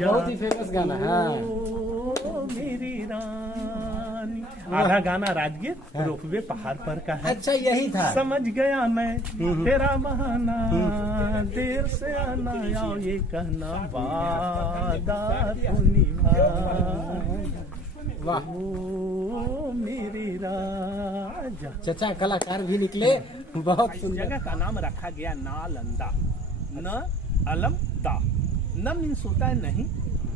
बहुत ही फेमस गाना। हाँ मेरी रानी, आधा गाना राजगीर, रोपवे पहाड़ पर का है। अच्छा यही था। समझ गया मैं तेरा बहाना, देर से आना आओ ये कहना, वादा तू निभा। वाह ओ मेरी राजा। चचा कलाकार भी निकले, बहुत इस सुंदर। जगह का नाम रखा गया नालंदा। न अलम दा, न मीन्स होता है नहीं,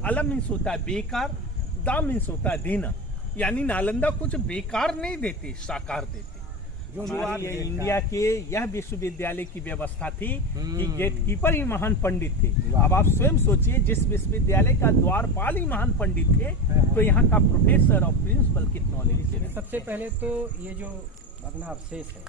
अलम मीन्स होता है बेकार, दा मीन्स होता है देना। यानी नालंदा कुछ बेकार नहीं देते, साकार देते। जो आप इंडिया के यह विश्वविद्यालय की व्यवस्था थी कि गेटकीपर ही महान पंडित थे। अब आप स्वयं सोचिए, जिस विश्वविद्यालय का द्वारपाल ही महान पंडित थे, तो यहाँ का प्रोफेसर और प्रिंसिपल कितना नॉलेज है। सबसे पहले तो ये जो अपना अवशेष है,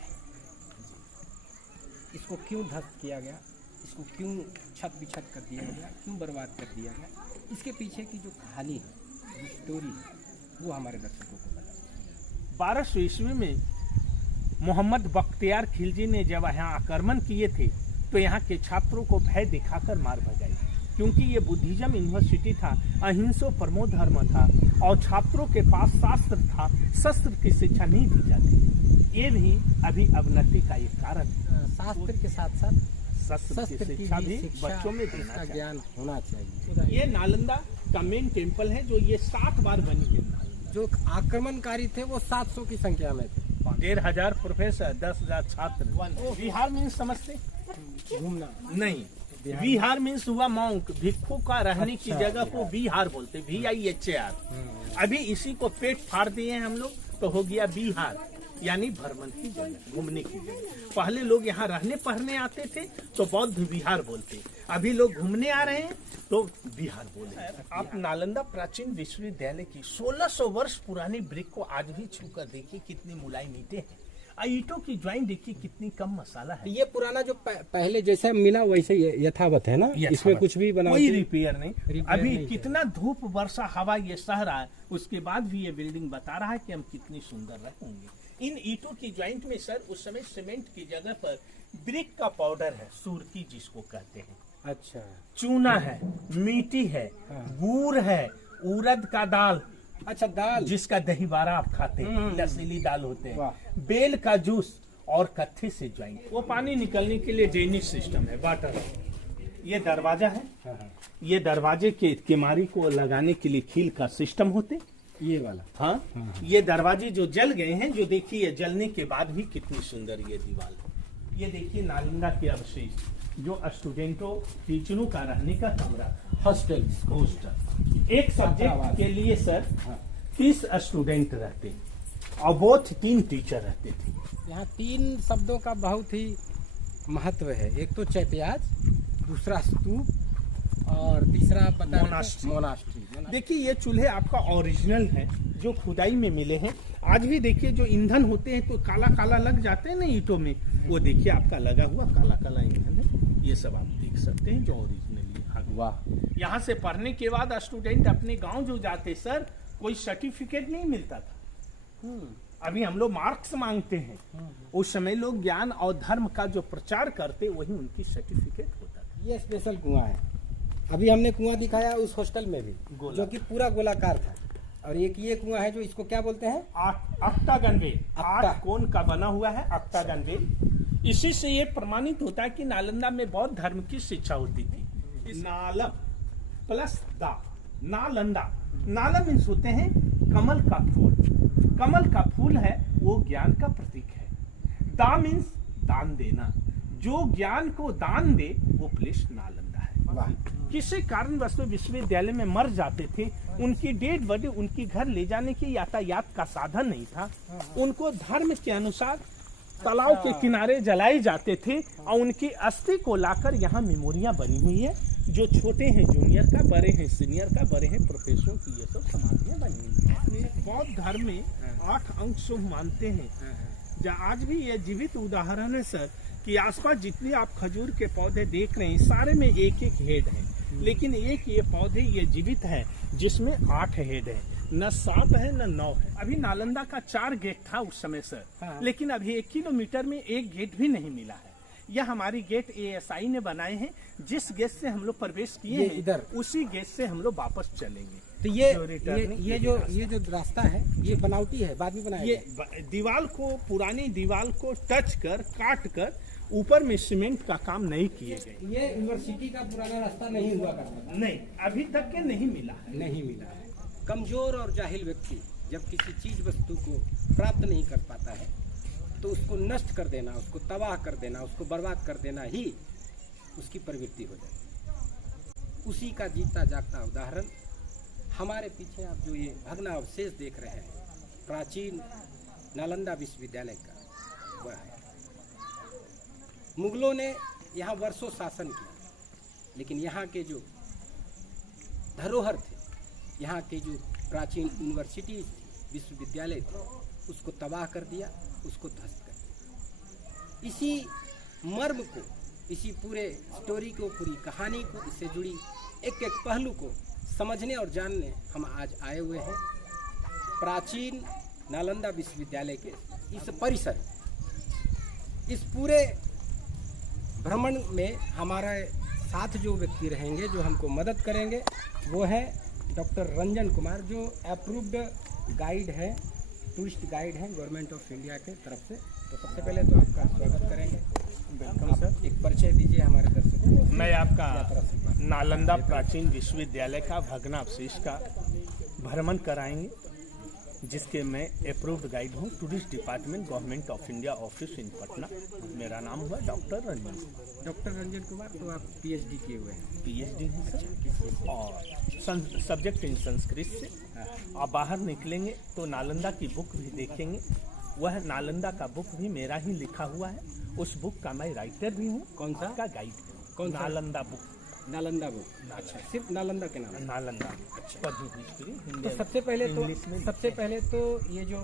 इसको क्यों ध्वस्त किया गया, इसको क्यों छत बिछत कर दिया गया, क्यों बर्बाद कर दिया गया, इसके पीछे की जो कहानी है, जो स्टोरी है, वो हमारे दर्शकों को बता। 1200 ईस्वी में मोहम्मद बख्तियार खिलजी ने जब यहाँ आक्रमण किए थे, तो यहाँ के छात्रों को भय दिखाकर मार भगाई, क्योंकि ये बुद्धिज्म यूनिवर्सिटी था, अहिंसो परमो धर्म था, और छात्रों के पास शास्त्र था, शस्त्र की शिक्षा नहीं दी जाती। ये भी अभी अवनति का एक कारण है। शास्त्र के साथ साथ शस्त्र की शिक्षा भी बच्चों में देना चाहिए, ज्ञान होना चाहिए। ये नालंदा का मेन टेम्पल है, जो ये 7 बार बनी है। जो आक्रमणकारी थे वो 700 की संख्या में थे। 15,000 प्रोफेसर, 10,000 छात्र। विहार मीन्स समझते? घूमना नहीं, विहार मीन्स हुआ मॉन्क, भिक्षु का रहने की जगह को विहार बोलते, VIHAR। अभी इसी को पेट फाड़ दिए हैं हम लोग, तो हो गया बिहार, यानी भ्रमण की जगह, घूमने की जगह। पहले लोग यहाँ रहने पढ़ने आते थे तो बौद्ध विहार बोलते, अभी लोग घूमने आ रहे हैं तो बिहार बोले। आप नालंदा प्राचीन विश्वविद्यालय की 1600 वर्ष पुरानी ब्रिक को आज भी छूकर देखिए, कितनी मुलायम ईंटें हैं। ईंटों की ज्वाइंट देखिए, कितनी कम मसाला है। ये पुराना जो पहले जैसे मिला वैसे यथावत है ना, इसमें कुछ भी बना, कोई रिपेयर नहीं। अभी कितना धूप वर्षा हवा ये सह रहा है, उसके बाद भी ये बिल्डिंग बता रहा है कि हम कितनी सुंदर रहेंगे। इन ईंटों की ज्वाइंट में सर उस समय सीमेंट की जगह पर ब्रिक का पाउडर है, सुरती जिसको कहते हैं। अच्छा, चूना है, मिट्टी है, गुड़ है, उड़द का दाल, अच्छा दाल जिसका दही बारा आप खाते हैं, लसीली दाल होते हैं, बेल का जूस और कत्थे से ज्वाइंट। वो पानी निकलने के लिए ड्रेनेज सिस्टम है, वाटर। ये दरवाजा है, ये दरवाजे के किमारी को लगाने के लिए खील का सिस्टम होते, ये वाला। हाँ, ये दरवाजे जो जल गए हैं, जो देखिए जलने के बाद भी कितनी सुंदर ये दीवार है। ये देखिए नालंदा के अवशेष, जो स्टूडेंटों टीचरों का रहने का कमरा, हॉस्टल। एक सब्जेक्ट के लिए सर 30 स्टूडेंट रहते और वो 3 टीचर रहते थे। यहाँ 3 शब्दों का बहुत ही महत्व है। एक तो चैत्याज, दूसरा स्तूप और तीसरा मोनास्ट्री। देखिए ये चूल्हे आपका ओरिजिनल है, जो खुदाई में मिले हैं। आज भी देखिए जो ईंधन होते हैं तो काला काला लग जाते हैं ना ईंटों में, वो देखिए आपका लगा हुआ काला काला ईंधन है। ये सब आप देख सकते हैं जो ओरिजिनल है। वाह। यहाँ से पढ़ने के बाद स्टूडेंट अपने गांव जो जाते सर, कोई सर्टिफिकेट नहीं मिलता था। अभी हम लोग मार्क्स मांगते हैं, उस समय लोग ज्ञान और धर्म का जो प्रचार करते, वही उनकी सर्टिफिकेट होता था। ये स्पेशल कुआं है। अभी हमने कुआं दिखाया उस हॉस्टल में भी, जो कि पूरा गोलाकार था। और एक ये कुआं है जो इसको क्या बोलते हैं, ऑक्टागन वेल, 8 कोण का बना हुआ है, ऑक्टागन वेल। इसी से ये प्रमाणित होता है कि नालंदा में बौद्ध धर्म की शिक्षा होती थी। नालम प्लस दा, नालंदा। नालम मीन्स होते हैं कमल का फूल। कमल का फूल है वो ज्ञान का प्रतीक है। दा मीन्स दान देना, जो ज्ञान को दान दे वो प्लेस नालंदा है। किसी कारणवश विश्वविद्यालय में मर जाते थे, उनकी डेड बॉडी उनकी घर ले जाने की यातायात का साधन नहीं था, उनको धर्म के अनुसार तालाब के किनारे जलाए जाते थे और उनकी अस्थि को लाकर यहाँ मेमोरियां बनी हुई है। जो छोटे हैं जूनियर का, बड़े हैं सीनियर का, बड़े हैं प्रोफेसरों की, ये सब समाधियां बनी हुई है। बौद्ध धर्म में 8 अंग शुभ मानते हैं। आज भी ये जीवित उदाहरण है सर कि आसपास जितने आप खजूर के पौधे देख रहे हैं, सारे में एक एक हेड है, लेकिन एक ये पौधे ये जीवित है जिसमें 8 हेड है, न 7 है न 9 है। अभी नालंदा का 4 गेट था उस समय सर, लेकिन अभी 1 किलोमीटर में एक गेट भी नहीं मिला है। यह हमारी गेट ASI ने बनाए हैं। जिस गेट से हम लोग प्रवेश किए ये हैं इधर उसी गेट से हम लोग वापस चलेंगे। तो ये जो रास्ता है ये बनावटी है, बाद में बनाया ये गया। दीवार को, पुरानी दीवार को टच कर, काट कर ऊपर में सीमेंट का काम नहीं किए गए। ये यूनिवर्सिटी का पुराना रास्ता नहीं हुआ करता था। नहीं, अभी तक के नहीं मिला है। नहीं मिला है। कमजोर और जाहिल व्यक्ति जब किसी चीज वस्तु को प्राप्त नहीं कर पाता है तो उसको नष्ट कर देना, उसको तबाह कर देना, उसको बर्बाद कर देना ही उसकी प्रवृत्ति हो जाती। उसी का जीता जागता उदाहरण हमारे पीछे आप जो ये भग्नावशेष देख रहे हैं प्राचीन नालंदा विश्वविद्यालय का, वह है। मुगलों ने यहाँ वर्षों शासन किया, लेकिन यहाँ के जो धरोहर थे, यहाँ के जो प्राचीन यूनिवर्सिटी विश्वविद्यालय थे, उसको तबाह कर दिया, उसको ध्वस्त कर दिया। इसी मर्म को, इसी पूरे स्टोरी को, पूरी कहानी को, इससे जुड़ी एक एक पहलू को समझने और जानने हम आज आए हुए हैं प्राचीन नालंदा विश्वविद्यालय के इस परिसर। इस पूरे भ्रमण में हमारे साथ जो व्यक्ति रहेंगे, जो हमको मदद करेंगे, वो है डॉक्टर रंजन कुमार, जो अप्रूव्ड गाइड है, टूरिस्ट गाइड है गवर्नमेंट ऑफ इंडिया के तरफ से। तो सबसे पहले तो आपका स्वागत करेंगे। Welcome sir. एक परिचय दीजिए हमारे दर्शकों को। मैं आपका नालंदा प्राचीन विश्वविद्यालय का भग्नावशेष का भ्रमण कराएंगे, जिसके मैं अप्रूव्ड गाइड हूँ, tourist department government of India office in Patna. मेरा नाम हुआ डॉक्टर रंजन कुमार। डॉक्टर रंजन कुमार, तो आप PhD किए हुए हैं? PhD है सर, और सब्जेक्ट इन संस्कृत से। आप बाहर निकलेंगे तो नालंदा की बुक भी देखेंगे। वह नालंदा का बुक भी मेरा ही लिखा हुआ है। उस बुक का मैं राइटर भी हूँ। कौन सा? का गाइड। कौन सा? नालंदा बुक। नालंदा बुक। अच्छा, सिर्फ नालंदा के नाम? नालंदा। अच्छा। तो सबसे पहले तो ये जो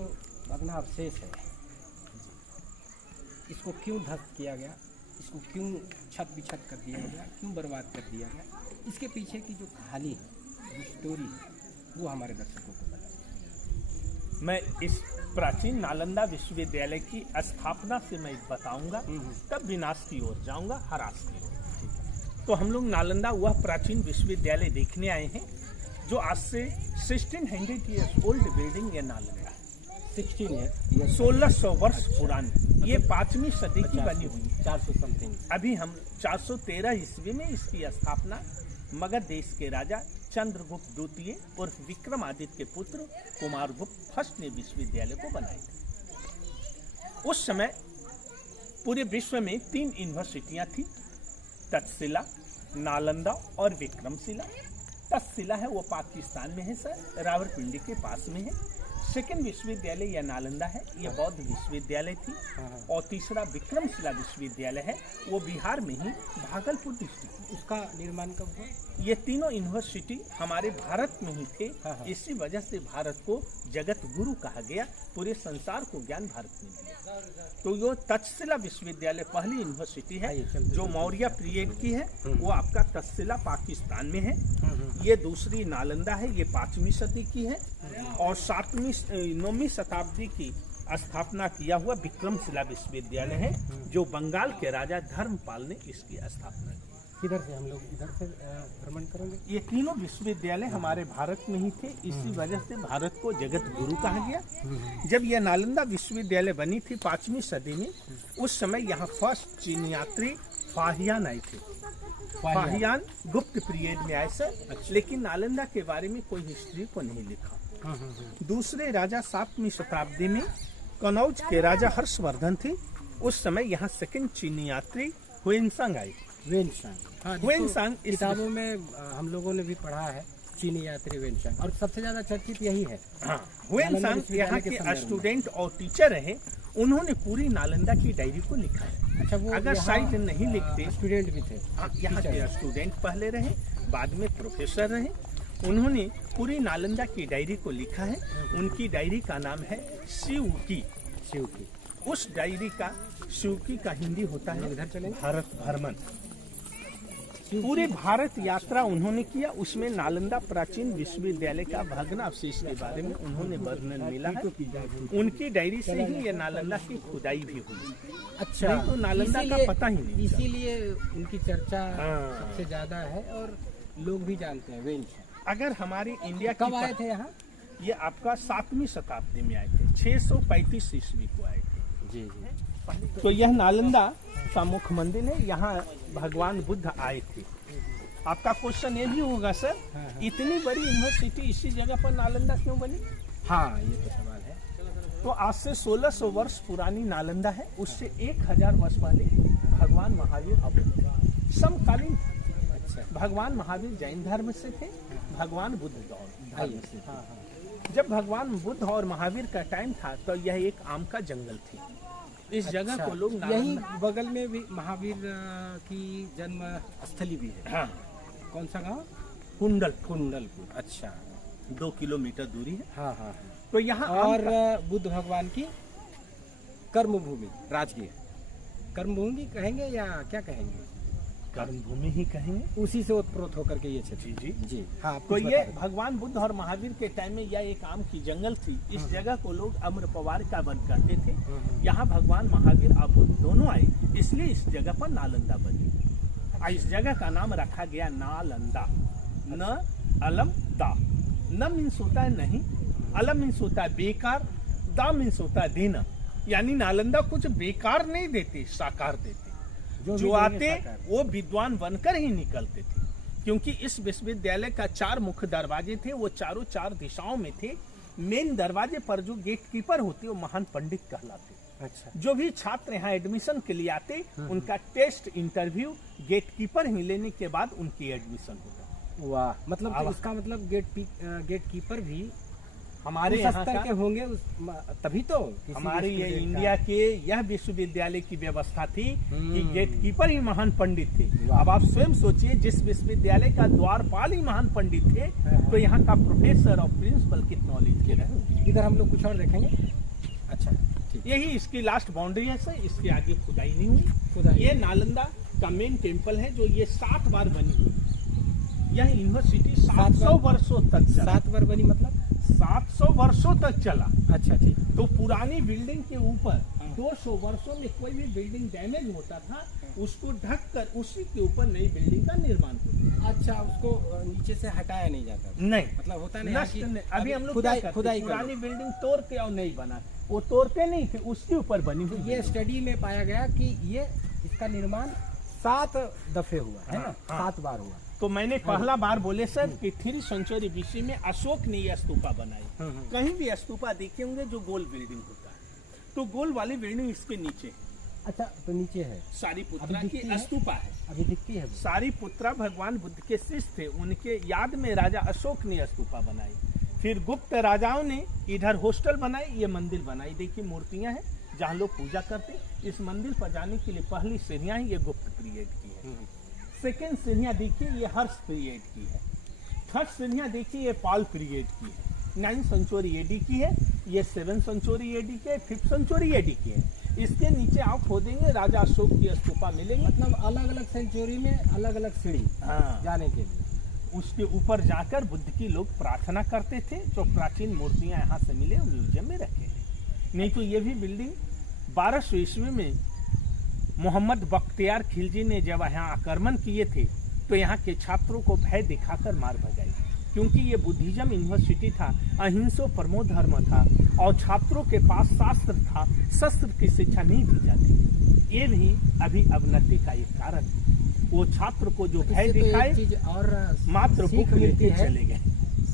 भग्नावशेष है, इसको क्यों ध्वस्त किया गया, इसको क्यों छत बिछत कर दिया गया, क्यों बर्बाद कर दिया गया, इसके पीछे की जो कहानी है, जो स्टोरी है, वो हमारे दर्शकों को बताइए। मैं इस प्राचीन नालंदा विश्वविद्यालय की स्थापना से मैं बताऊंगा, तब विनाश की ओर जाऊंगा, ह्रास की ओर। तो हम लोग नालंदा वह प्राचीन विश्वविद्यालय देखने आए हैं जो आज से 1600 ईयर्स ओल्ड बिल्डिंग है। नालंदा 1600 वर्ष पुरानी, ये 5वीं सदी की बनी हुई है। 400 समथिंग। अभी हम 413 ईस्वी में इसकी स्थापना मगध देश के राजा चंद्रगुप्त द्वितीय और विक्रमादित्य के पुत्र कुमारगुप्त फर्स्ट ने विश्वविद्यालय को बनाया था। उस समय पूरे विश्व में 3 यूनिवर्सिटियां थी, तक्षशिला, नालंदा और विक्रमशिला। तक्षशिला है वो पाकिस्तान में है सर, रावलपिंडी के पास में है। सेकेंड विश्वविद्यालय या नालंदा है, ये बौद्ध विश्वविद्यालय थी। और तीसरा विक्रमशिला विश्वविद्यालय है, वो बिहार में ही भागलपुर डिस्ट्रिक्ट में। उसका निर्माण कब हुआ? ये तीनों यूनिवर्सिटी हमारे भारत में ही थे। इसी वजह से भारत को जगत गुरु कहा गया, पूरे संसार को ज्ञान भारत में दिया। तो ये तक्षशिला विश्वविद्यालय पहली यूनिवर्सिटी है जो मौर्य पीरियड की है, वो आपका तक्षशिला पाकिस्तान में है। ये दूसरी नालंदा है, ये 5वीं सदी की है। और 9वीं शताब्दी की स्थापना किया हुआ विक्रमशिला विश्वविद्यालय है, जो बंगाल के राजा धर्मपाल ने इसकी स्थापना की। किधर से हम लोग इधर से भ्रमण करेंगे? ये तीनों विश्वविद्यालय हमारे भारत में ही थे, इसी वजह से भारत को जगत गुरु कहा गया। जब यह नालंदा विश्वविद्यालय बनी थी 5वीं सदी में, उस समय यहाँ फर्स्ट चीन यात्री फाहियान आए थे। फाहियान गुप्त पीरियड में आए सर, लेकिन नालंदा के बारे में कोई हिस्ट्री को नहीं लिखा। दूसरे राजा 7वीं शताब्दी में कनौज के राजा हर्षवर्धन थे। उस समय यहाँ सेकंड चीनी यात्री हुएनसांग आए। वेनसांग किताबों में हम लोगों ने भी पढ़ा है, चीनी यात्री वेनसांग, और सबसे ज्यादा चर्चित यही है। हुएनसांग यहाँ के स्टूडेंट और टीचर रहे। उन्होंने पूरी नालंदा की डायरी को लिखा है। अच्छा, वो अगर शायद नहीं लिखते, स्टूडेंट भी थे यहाँ के स्टूडेंट पहले रहे, बाद में प्रोफेसर रहे। उन्होंने पूरी नालंदा की डायरी को लिखा है। उनकी डायरी का नाम है शिवकी। उस डायरी का शिवकी का हिंदी होता है भारत भ्रमण। पूरे भारत यात्रा उन्होंने किया, उसमें नालंदा प्राचीन विश्वविद्यालय का भग्नावशेष के बारे में उन्होंने वर्णन मिला है। उनकी डायरी से ही ये नालंदा की खुदाई भी हुई। अच्छा, नहीं तो नालंदा का पता ही नहीं। इसीलिए उनकी चर्चा सबसे ज्यादा है और लोग भी जानते हैं वेल्स। अगर हमारे इंडिया कब आए थे यहाँ? ये आपका 7वीं शताब्दी में आए थे, 635 ईस्वी को आए थे। जी जी। तो यह नालंदा का मुख्य मंदिर है, यहाँ भगवान बुद्ध आए थे। आपका क्वेश्चन ये भी होगा सर, इतनी बड़ी यूनिवर्सिटी इसी जगह पर नालंदा क्यों बनी? हाँ, ये तो सवाल है। तो आज से 1600 वर्ष पुरानी नालंदा है, उससे 1000 वर्ष पहले भगवान महावीर अवतरे समकालीन। अच्छा, भगवान महावीर जैन धर्म से थे, भगवान बुद्ध धर्म से थे। जब भगवान बुद्ध और महावीर का टाइम था तो यह एक आम का जंगल थी। इस जगह को लोग यही बगल में भी महावीर की जन्म स्थली भी है। हाँ। कौन सा गांव? कुंडलपुर। अच्छा, 2 किलोमीटर दूरी है। हाँ हाँ। तो यहाँ और बुद्ध भगवान की कर्मभूमि राजगीर, कर्मभूमि कहेंगे या क्या कहेंगे? कर्मभूमि ही कहेंगे। उसी से उत्प्रोत होकर के ये क्षेत्र। जी जी हाँ। तो ये भगवान बुद्ध और महावीर के टाइम में यह एक आम की जंगल थी। इस जगह को लोग अम्रपवार का वन कहते थे। यहाँ भगवान महावीर और बुद्ध दोनों आए, इसलिए इस जगह पर नालंदा बनी। इस जगह का नाम रखा गया नालंदा। न अलम दा, न मीन्स होता है नहीं, अलम मीन्स होता है बेकार, दा मीन्स होता है देना। यानी नालंदा कुछ बेकार नहीं देते, साकार देते। जो आते वो विद्वान बनकर ही निकलते थे, क्योंकि इस विश्वविद्यालय का 4 मुख्य दरवाजे थे, वो चारों 4 दिशाओं में थे। मेन दरवाजे पर जो गेट कीपर होते वो महान पंडित कहलाते। अच्छा। जो भी छात्र यहाँ एडमिशन के लिए आते, उनका टेस्ट इंटरव्यू गेट कीपर ही लेने के बाद उनकी एडमिशन होता। वाह, मतलब इसका मतलब गेट कीपर भी हमारे यहाँ के होंगे तभी तो हमारे ये इंडिया के यह विश्वविद्यालय की व्यवस्था थी कि गेट कीपर ही महान पंडित थे। अब आप स्वयं सोचिए, जिस विश्वविद्यालय का द्वारपाल ही महान पंडित थे, तो यहाँ का प्रोफेसर और प्रिंसिपल कितने नॉलेज के रहे। इधर हम लोग कुछ और देखेंगे। अच्छा, यही इसकी लास्ट बाउंड्री है सर, इसके आगे खुदाई नहीं हुई। ये नालंदा का मेन टेम्पल है, जो ये 7 बार बनी हुई। यह यूनिवर्सिटी 700 वर्षों तक 7 बार बनी, मतलब 700 वर्षों तक चला। अच्छा, ठीक। तो पुरानी बिल्डिंग के ऊपर 200 वर्षों में कोई भी बिल्डिंग डैमेज होता था, उसको ढक कर उसी के ऊपर नई बिल्डिंग का निर्माण होता। अच्छा, उसको नीचे से हटाया नहीं जाता? नहीं, मतलब होता नहीं। अभी हम लोग खुदाई पुरानी बिल्डिंग तोड़ते और नहीं बना, वो तोड़ते नहीं थे, उसके ऊपर बनी हुई। ये स्टडी में पाया गया कि ये इसका निर्माण 7 दफे हुआ है ना, 7 बार हुआ। तो मैंने पहला बार बोले सर कि 3 सेंचुरी बीसी में अशोक ने यह स्तूपा बनाई। कहीं भी स्तूपा देखे होंगे जो गोल बिल्डिंग होता है, तो गोल वाली बिल्डिंग इसके नीचे है। अच्छा, तो नीचे है सारीपुत्रा की स्तूपा है, अभी दिखती है। सारीपुत्रा भगवान बुद्ध के शिष्य थे, उनके याद में राजा अशोक ने स्तूपा बनाई। फिर गुप्त राजाओं ने इधर हॉस्टल बनाई, ये मंदिर बनाई। देखिए मूर्तियां हैं जहाँ लोग पूजा करते। इस मंदिर पर जाने के लिए पहली सीढ़ियां ही ये गुप्त पीरियड की है। सेकेंड सीढ़ियां देखिए ये हर्ष पीरियड की है। थर्ड सीढ़ियां देखिए ये पाल पीरियड की है। 9th सेंचुरी एडी की है, ये 7th सेंचुरी एडी की है, 5th सेंचुरी एडी की है। इसके नीचे आप खोदेंगे राजा अशोक की स्तूपा मिलेंगे। मतलब अलग अलग सेंचुरी में अलग अलग सीढ़ी जाने के लिए। उसके ऊपर जाकर बुद्ध की लोग प्रार्थना करते थे। जो प्राचीन मूर्तियां यहाँ से मिले म्यूजियम में रखे हैं। नहीं तो ये भी बिल्डिंग 1200 ईस्वी में मोहम्मद बख्तियार खिलजी ने जब यहाँ आक्रमण किए थे, तो यहाँ के छात्रों को भय दिखाकर मार भगाई, क्योंकि ये बुद्धिज्म यूनिवर्सिटी था, अहिंसो परमो धर्म था, और छात्रों के पास शास्त्र था, शस्त्र की शिक्षा नहीं दी जाती। ये भी अभी अवनति का एक कारण है। वो छात्र को जो भय दिखाए और मात्र भूख मिलती है, चले गए।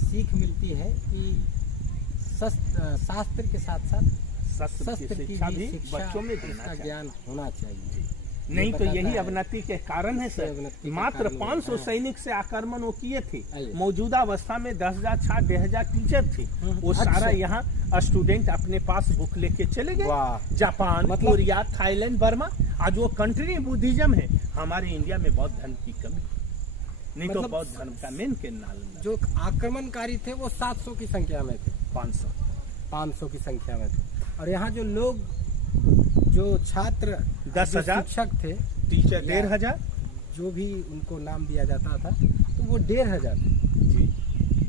सीख मिलती है कि शास्त्र के साथ साथ शस्त्र की शिक्षा भी बच्चों में देना ज्ञान होना चाहिए। नहीं तो यही अवनति के कारण है सर। मात्र 500 सैनिक से आक्रमण वो किए थे। मौजूदा अवस्था में 10,000 छात्र 1,000 टीचर थे। वो सारा यहाँ स्टूडेंट अपने पास बुक लेके चले गए। जापान, कोरिया, थाईलैंड, बर्मा, आज वो कंट्री बुद्धिज्म है। हमारे इंडिया में बौद्ध धर्म की कमी, नहीं तो बौद्ध धर्म का मेन केंद्र नालंदा। जो आक्रमणकारी थे वो 700 की संख्या में थे, 500 की संख्या में थे। और यहाँ जो लोग, जो छात्र 10,000, शिक्षक थे, टीचर 1,500, जो भी उनको नाम दिया जाता था तो वो 1500 जी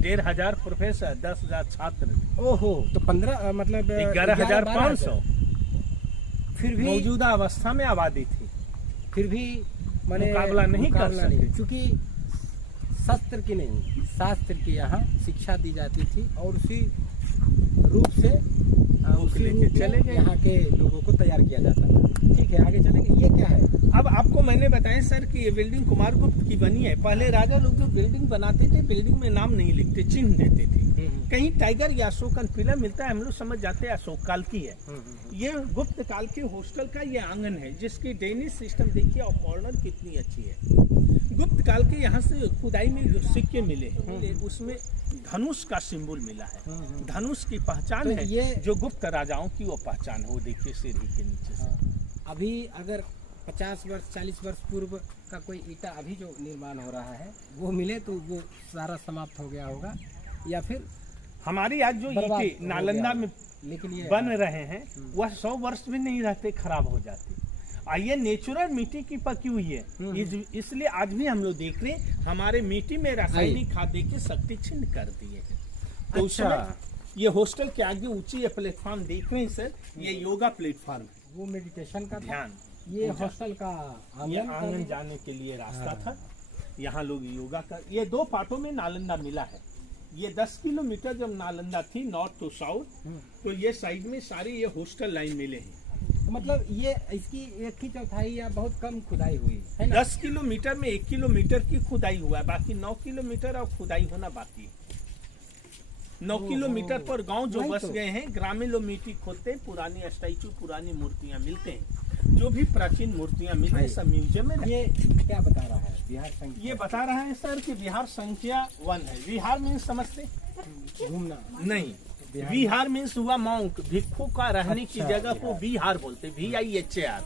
1500 प्रोफेसर, 10,000 छात्र। ओहो, तो 15 मतलब 11,500 फिर भी मौजूदा अवस्था में आबादी थी। फिर भी माने मुकाबला नहीं कर सकते। क्योंकि शस्त्र की नहीं, शास्त्र की यहाँ शिक्षा दी जाती थी और उसी रूप से उसी लेके रूप में चले गए। यहाँ के लोगों को तैयार किया जाता था। ठीक है, आगे चलेंगे। ये क्या है? अब आपको मैंने बताया सर कि ये बिल्डिंग कुमार गुप्त की बनी है। पहले राजा लोग जो बिल्डिंग बनाते थे, बिल्डिंग में नाम नहीं लिखते, चिन्ह देते थे। कहीं टाइगर या अशोकन पिलर मिलता है, हम लोग समझ जाते हैं अशोक काल की है। ये गुप्त काल के हॉस्टल का ये आंगन है, जिसकी ड्रेनेज सिस्टम देखिए और कॉर्नर कितनी अच्छी है। गुप्त काल के यहाँ से खुदाई में जो सिक्के मिले हैं, उसमें धनुष का सिंबल मिला है। धनुष की पहचान तो है, ये जो गुप्त राजाओं की वो पहचान है। वो देखिए सीढ़ी के नीचे से। अभी अगर 50 वर्ष 40 वर्ष पूर्व का कोई ईटा अभी जो निर्माण हो रहा है वो मिले तो वो सारा समाप्त हो गया होगा, या फिर हमारी आज जो बर्बाद ईंटें हो नालंदा गया। में लेकिन ये बन रहे हैं वह 100 वर्ष भी नहीं रहते, खराब हो जाते। ये नेचुरल मिट्टी की पकी हुई है, इसलिए आज भी हम लोग देख रहे हैं हमारे मिट्टी में रासायनिक खाद दे के शक्ति छिन्न कर दिए हैं। तो उस समय ये हॉस्टल के आगे ऊंची ये प्लेटफॉर्म देख रहे हैं सर, ये योगा प्लेटफॉर्म है। वो मेडिटेशन का ध्यान, ये हॉस्टल का ये आंगन आंगन जाने के लिए रास्ता था। यहाँ लोग योगा कर, ये 2 पार्टों में नालंदा मिला है। ये 10 किलोमीटर जब नालंदा थी नॉर्थ टू साउथ, तो ये साइड में सारी ये हॉस्टल लाइन मिले हैं। मतलब ये इसकी 1/4 या बहुत कम खुदाई हुई है ना? 10 किलोमीटर में 1 किलोमीटर की खुदाई हुआ है, बाकी 9 किलोमीटर और खुदाई होना बाकी है। 9 किलोमीटर पर गांव जो बस गए हैं, ग्रामीण लोग मिट्टी खोदते हैं, पुरानी स्टैचू, पुरानी मूर्तियां मिलते हैं। जो भी प्राचीन मूर्तियां मिलती हैं सब म्यूजियम में। ये क्या बता रहा है बिहार संख्या? ये बता रहा है सर कि बिहार संख्या 1 है। बिहार मीन्स समझते घूमना नहीं, बिहार मीन्स हुआ मॉन्क, भिक्षु का रहने की जगह को बिहार बोलते, VIHAR।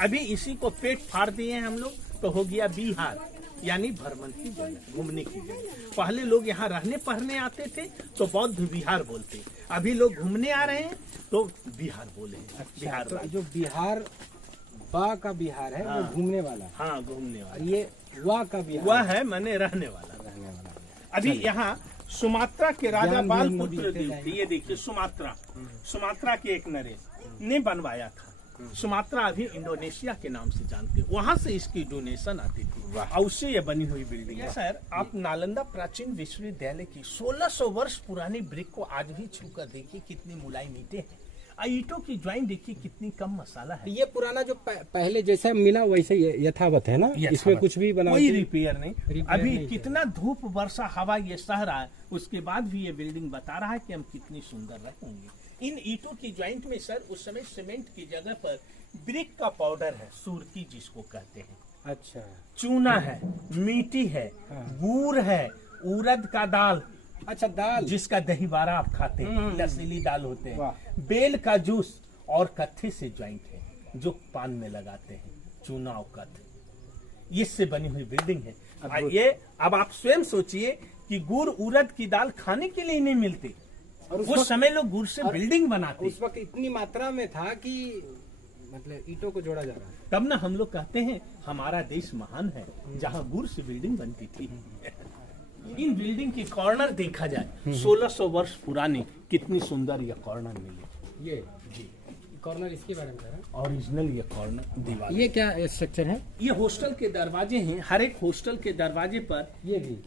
अभी इसी को पेट फाड़ दिए हैं हम लोग, तो हो गया बिहार, यानी भ्रमण की जगह, घूमने की जगह। पहले लोग यहाँ रहने पढ़ने आते थे तो बौद्ध विहार बोलते, अभी लोग घूमने आ रहे हैं तो बिहार बोले। बिहार तो जो बिहार बा का बिहार है वो घूमने वाला, हाँ घूमने वाला। ये वा का बिहार वह है मैंने रहने वाला। अभी यहाँ सुमात्रा के राजा बाल पुत्र थे, ये देखिए सुमात्रा के एक नरेश ने बनवाया था। सुमात्रा अभी इंडोनेशिया के नाम से जानते, वहां से इसकी डोनेशन आती थी और उससे ये बनी हुई बिल्डिंग है। सर आप नालंदा प्राचीन विश्वविद्यालय की 1600 वर्ष पुरानी ब्रिक को आज भी छूकर देखिए, कितनी मुलायम ईंटें हैं। ईंटों की ज्वाइंट देखिए कितनी कम मसाला है। ये पुराना जो पहले जैसा मिला वैसे यथावत है ना, इसमें कुछ भी बना कोई रिपेयर नहीं। अभी कितना धूप वर्षा हवा ये सह रहा है, उसके बाद भी ये बिल्डिंग बता रहा है कि हम कितनी सुंदर रहेंगे। इन ईंटों की ज्वाइंट में सर उस समय सीमेंट की जगह पर ब्रिक का पाउडर है, सुरती जिसको कहते हैं। अच्छा, चूना है, मिट्टी है, गुड़ है, उड़द का दाल, अच्छा दाल जिसका दही बारा आप खाते हैं, लसीली दाल होते हैं, बेल का जूस और कत्थे से ज्वाइंट है जो पान में लगाते हैं, चूना और कत्थे, इससे बनी हुई बिल्डिंग है। ये अब आप स्वयं सोचिए कि गुड़ उड़द की दाल खाने के लिए नहीं मिलती, और उस समय लोग गुड़ से बिल्डिंग बनाते। उस वक्त इतनी मात्रा में था कि मतलब ईंटों को जोड़ा जा रहा है। तब ना हम लोग कहते हैं हमारा देश महान है, जहाँ गुड़ से बिल्डिंग बनती थी। इन बिल्डिंग की कॉर्नर देखा जाए 1600 वर्ष पुरानी, कितनी सुंदर ये कॉर्नर मिली। ये जी कॉर्नर इसके बारे में है, ओरिजिनल ये कॉर्नर दीवार। ये क्या स्ट्रक्चर है? ये हॉस्टल के दरवाजे हैं। हर एक हॉस्टल के दरवाजे पर ये भी,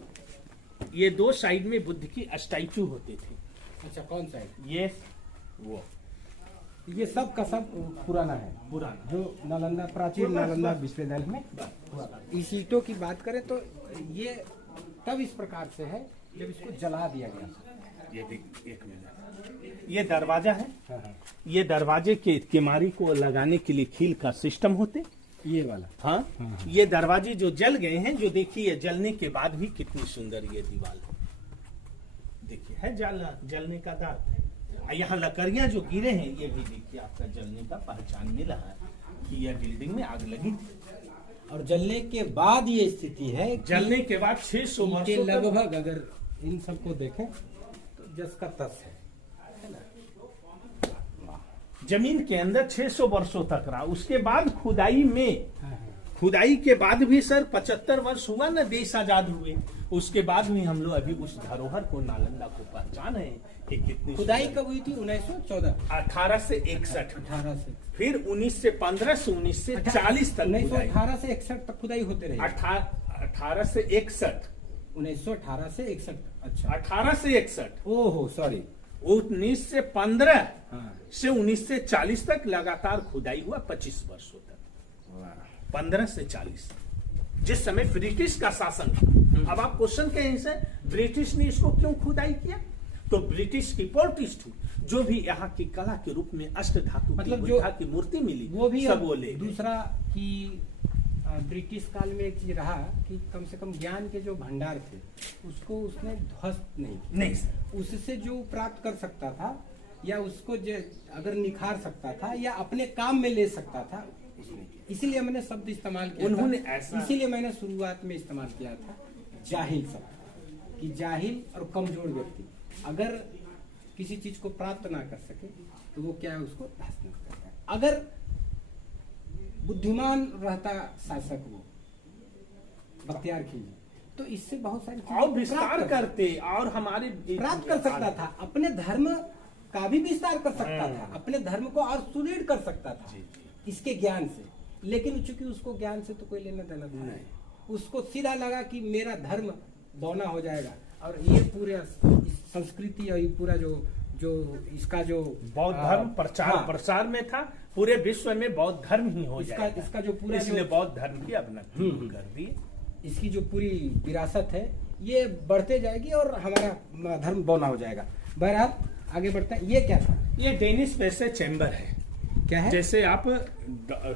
ये 2 साइड में बुद्ध की स्टैचू होते थे। अच्छा कौन सा है? ये वो ये सब का सब पुराना है, पुराना जो नालंदा प्राचीन नालंदा विश्वविद्यालय में। इस ईंटों की बात करें तो ये तब इस प्रकार से है जब इसको जला दिया गया। ये देख, एक मिनट, ये दरवाजा है। हाँ। ये दरवाजे के किमारी को लगाने के लिए खील का सिस्टम होते, ये वाला। हाँ। ये दरवाजे जो जल गए हैं, जो देखिए जलने के बाद भी कितनी सुंदर ये दीवार है, देखिए है जलने का दाग। यहाँ लकड़ियां जो गिरे हैं ये भी देखिए आपका जलने का पहचान मिला है कि यह बिल्डिंग में आग लगी थी। और जलने के बाद ये स्थिति है, जलने के बाद 600 वर्षों लगभग अगर इन सबको देखें तो जस का तस है जमीन के अंदर 600 वर्षों तक रहा। उसके बाद खुदाई में खुदाई के बाद भी सर 75 वर्ष हुआ ना देश आजाद हुए, उसके बाद भी हम लोग अभी उस धरोहर को नालंदा को पहचान है कि कितनी खुदाई कब हुई थी? 1914 1861 18 से फिर 1915 से 1940 तक 1918 से 61 तक खुदाई होते रहे। 18 से 61 1918 से 61। अच्छा 18 से 61 ओहो सॉरी 1915 हाँ। से 1940 तक लगातार खुदाई हुआ 25 वर्षों तक। 15 से 40 जिस समय ब्रिटिश का शासन था। अब आप क्वेश्चन कहें सर ब्रिटिश ने इसको क्यों खुदाई किया? तो ब्रिटिश की पोर्टिस थी, जो भी यहाँ की कला के रूप में अष्ट धातु मतलब जो की मूर्ति मिली वो भी सब वो ले। दूसरा कि ब्रिटिश काल में एक चीज रहा कि कम से कम ज्ञान के जो भंडार थे उसको उसने ध्वस्त नहीं सर। उससे जो प्राप्त कर सकता था या उसको अगर निखार सकता था या अपने काम में ले सकता था, इसीलिए मैंने शब्द इस्तेमाल किया उन्होंने था। ऐसा इसीलिए मैंने शुरुआत में इस्तेमाल किया था जाहिल शब्द, कि जाहिल और कमजोर व्यक्ति अगर किसी चीज को प्राप्त ना कर सके तो वो क्या है, उसको ध्वस्त नहीं करता है। अगर बुद्धिमान रहता शासक वो बख्तियार खिलजी, तो इससे बहुत सारी और विस्तार करते और हमारे प्राप्त कर सकता था, अपने धर्म का भी विस्तार कर सकता था, अपने धर्म को और सुदृढ़ कर सकता था इसके ज्ञान से। लेकिन चूंकि उसको ज्ञान से तो कोई लेना देना था नहीं, उसको सीधा लगा कि मेरा धर्म बौना हो जाएगा और ये पूरे संस्कृति और ये पूरा जो इसका जो बौद्ध धर्म प्रचार में था, पूरे विश्व में बौद्ध धर्म ही हो जाएगा। इसका जो पूरा इसलिए बौद्ध धर्म की अवनति कर दी। इसकी जो पूरी विरासत है ये बढ़ते जाएगी और हमारा धर्म बौना हो जाएगा। बहरहाल आगे बढ़ते हैं। ये क्या था? ये डेनिस पैसेज चैम्बर है। क्या है? जैसे आप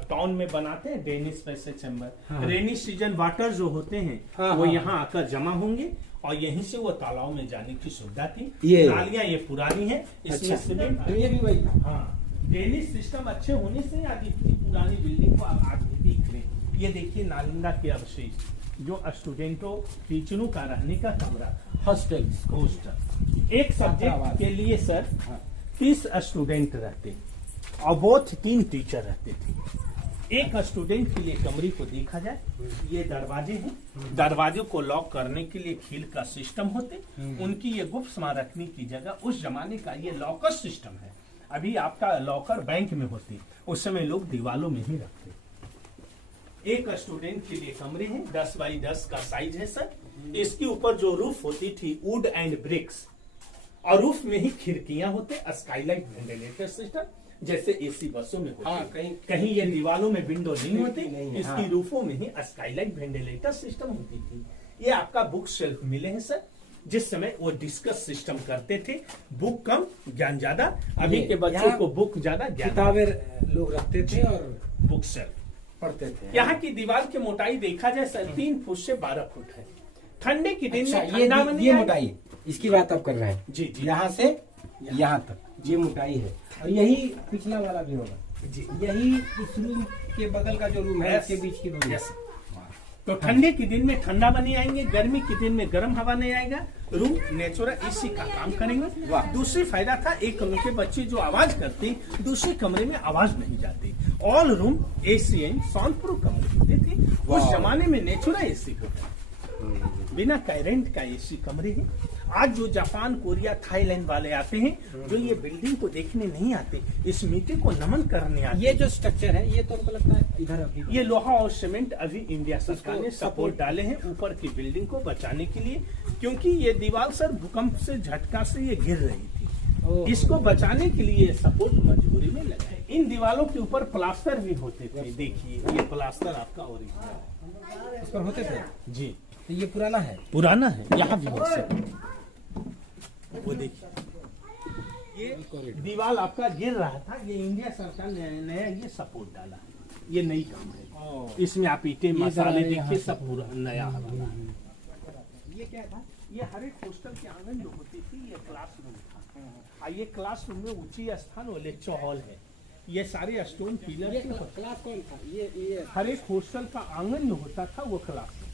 टाउन में बनाते हैं डेनिस पैसेज चैम्बर। हाँ। रेनी सीजन वाटर जो होते हैं हाँ, वो हाँ, यहाँ आकर जमा होंगे और यहीं से वो तालाब में जाने की सुविधा थी। ये नालियां ये पुरानी है, इसमें अच्छा, सीमेंट तो ये भी वही था। हाँ, डेनिस सिस्टम अच्छे होने से आज इतनी पुरानी बिल्डिंग को आप आज भी देख रहे हैं। ये देखिए नालंदा के अवशेष, जो स्टूडेंटों टीचरों का रहने का कमरा था, हॉस्टल। एक सब्जेक्ट के लिए सर हाँ। 30 स्टूडेंट रहते और वो 3 टीचर रहते थे। एक स्टूडेंट के लिए कमरे को देखा जाए, ये दरवाजे हैं, दरवाजे को लॉक करने के लिए कील का सिस्टम होते, उनकी ये गुप्त सामान रखने की जगह उस जमाने का ये लॉकर सिस्टम है। अभी आपका लॉकर बैंक में होती, उस समय लोग दीवालों में ही रखते। एक स्टूडेंट के लिए कमरे हैं, 10 बाई 10 का साइज है सर। इसके ऊपर जो रूफ होती थी वुड एंड ब्रिक्स, और रूफ में ही खिड़कियां होते, स्काईलाइट वेंटिलेटर सिस्टम जैसे एसी बसों में होती। हाँ, कहीं ये दीवालों में विंडो नहीं होती, नहीं, इसकी हाँ। रूफों में ही स्काईलाइट वेंटिलेटर सिस्टम होती थी। ये आपका बुक शेल्फ मिले हैं सर। जिस समय वो डिस्कस सिस्टम करते थे, बुक कम ज्ञान ज्यादा। अभी के बच्चों को बुक ज्यादा ज्ञान, किताबें लोग रखते थे और बुक शेल्फ पढ़ते थे। यहाँ की दीवार की मोटाई देखा जाए सर 3 फुट से 12 फुट है। ठंडे के दिन अच्छा, में ठंडा में नहीं ये आएगा। मोटाई इसकी बात आप कर रहे हैं? जी जी यहाँ से यहाँ तक ये मोटाई है, और यही पिछला वाला भी होगा जी। यही इस रूम के बगल का जो रूम है Yes. इसके बीच की दूरी। Yes. तो ठंडे के दिन में ठंडा बनी आएंगे, गर्मी के दिन में गर्म हवा नहीं आएगा। रूम नेचुरल एसी का काम करेंगे। वाह। दूसरी फायदा था, एक कमरे के बच्चे जो आवाज करते दूसरे कमरे में आवाज नहीं जाती। All room AC and sound proof कमरे होते थे। उस वाह। जमाने में नेचुरल एसी होता, बिना करंट का एसी कमरे हैं। आज जो जापान, कोरिया, थाईलैंड वाले आते हैं, जो ये बिल्डिंग को देखने नहीं आते, इस मिट्टी को नमन करने आते। ये जो स्ट्रक्चर है ये तो हमको लगता है इधर अभी ये लोहा और सीमेंट अभी इंडिया सरकार ने उसको सपोर्ट डाले हैं ऊपर की बिल्डिंग को बचाने के लिए, क्योंकि ये दीवार सर भूकंप से झटका से ये गिर रही थी। ओह। इसको बचाने के लिए सपोर्ट मजबूरी में लगाए। इन दीवारों के ऊपर प्लास्टर भी होते थे। देखिए ये प्लास्टर आपका ओरिजिनल इस पर होते थे। जी, तो ये पुराना है। पुराना है, यहाँ भी हो सकता। वो देखिए ये दीवार आपका गिर रहा था, ये इंडिया सरकार ने नया ये सपोर्ट डाला। ये नई काम है, इसमें आप ईटे मसाले देखिए सब पूरा नया हवा। ये क्या था? ये हर एक हॉस्टल के आंगन जो होती थी ये क्लासरूम था। और ये क्लासरूम में ऊंची स्थान और लेक्चर हॉल है। ये सारे स्टोन पिलर ये के क्लास कौन था? ये हर एक हॉस्टल का आंगन जो होता था वो क्लास।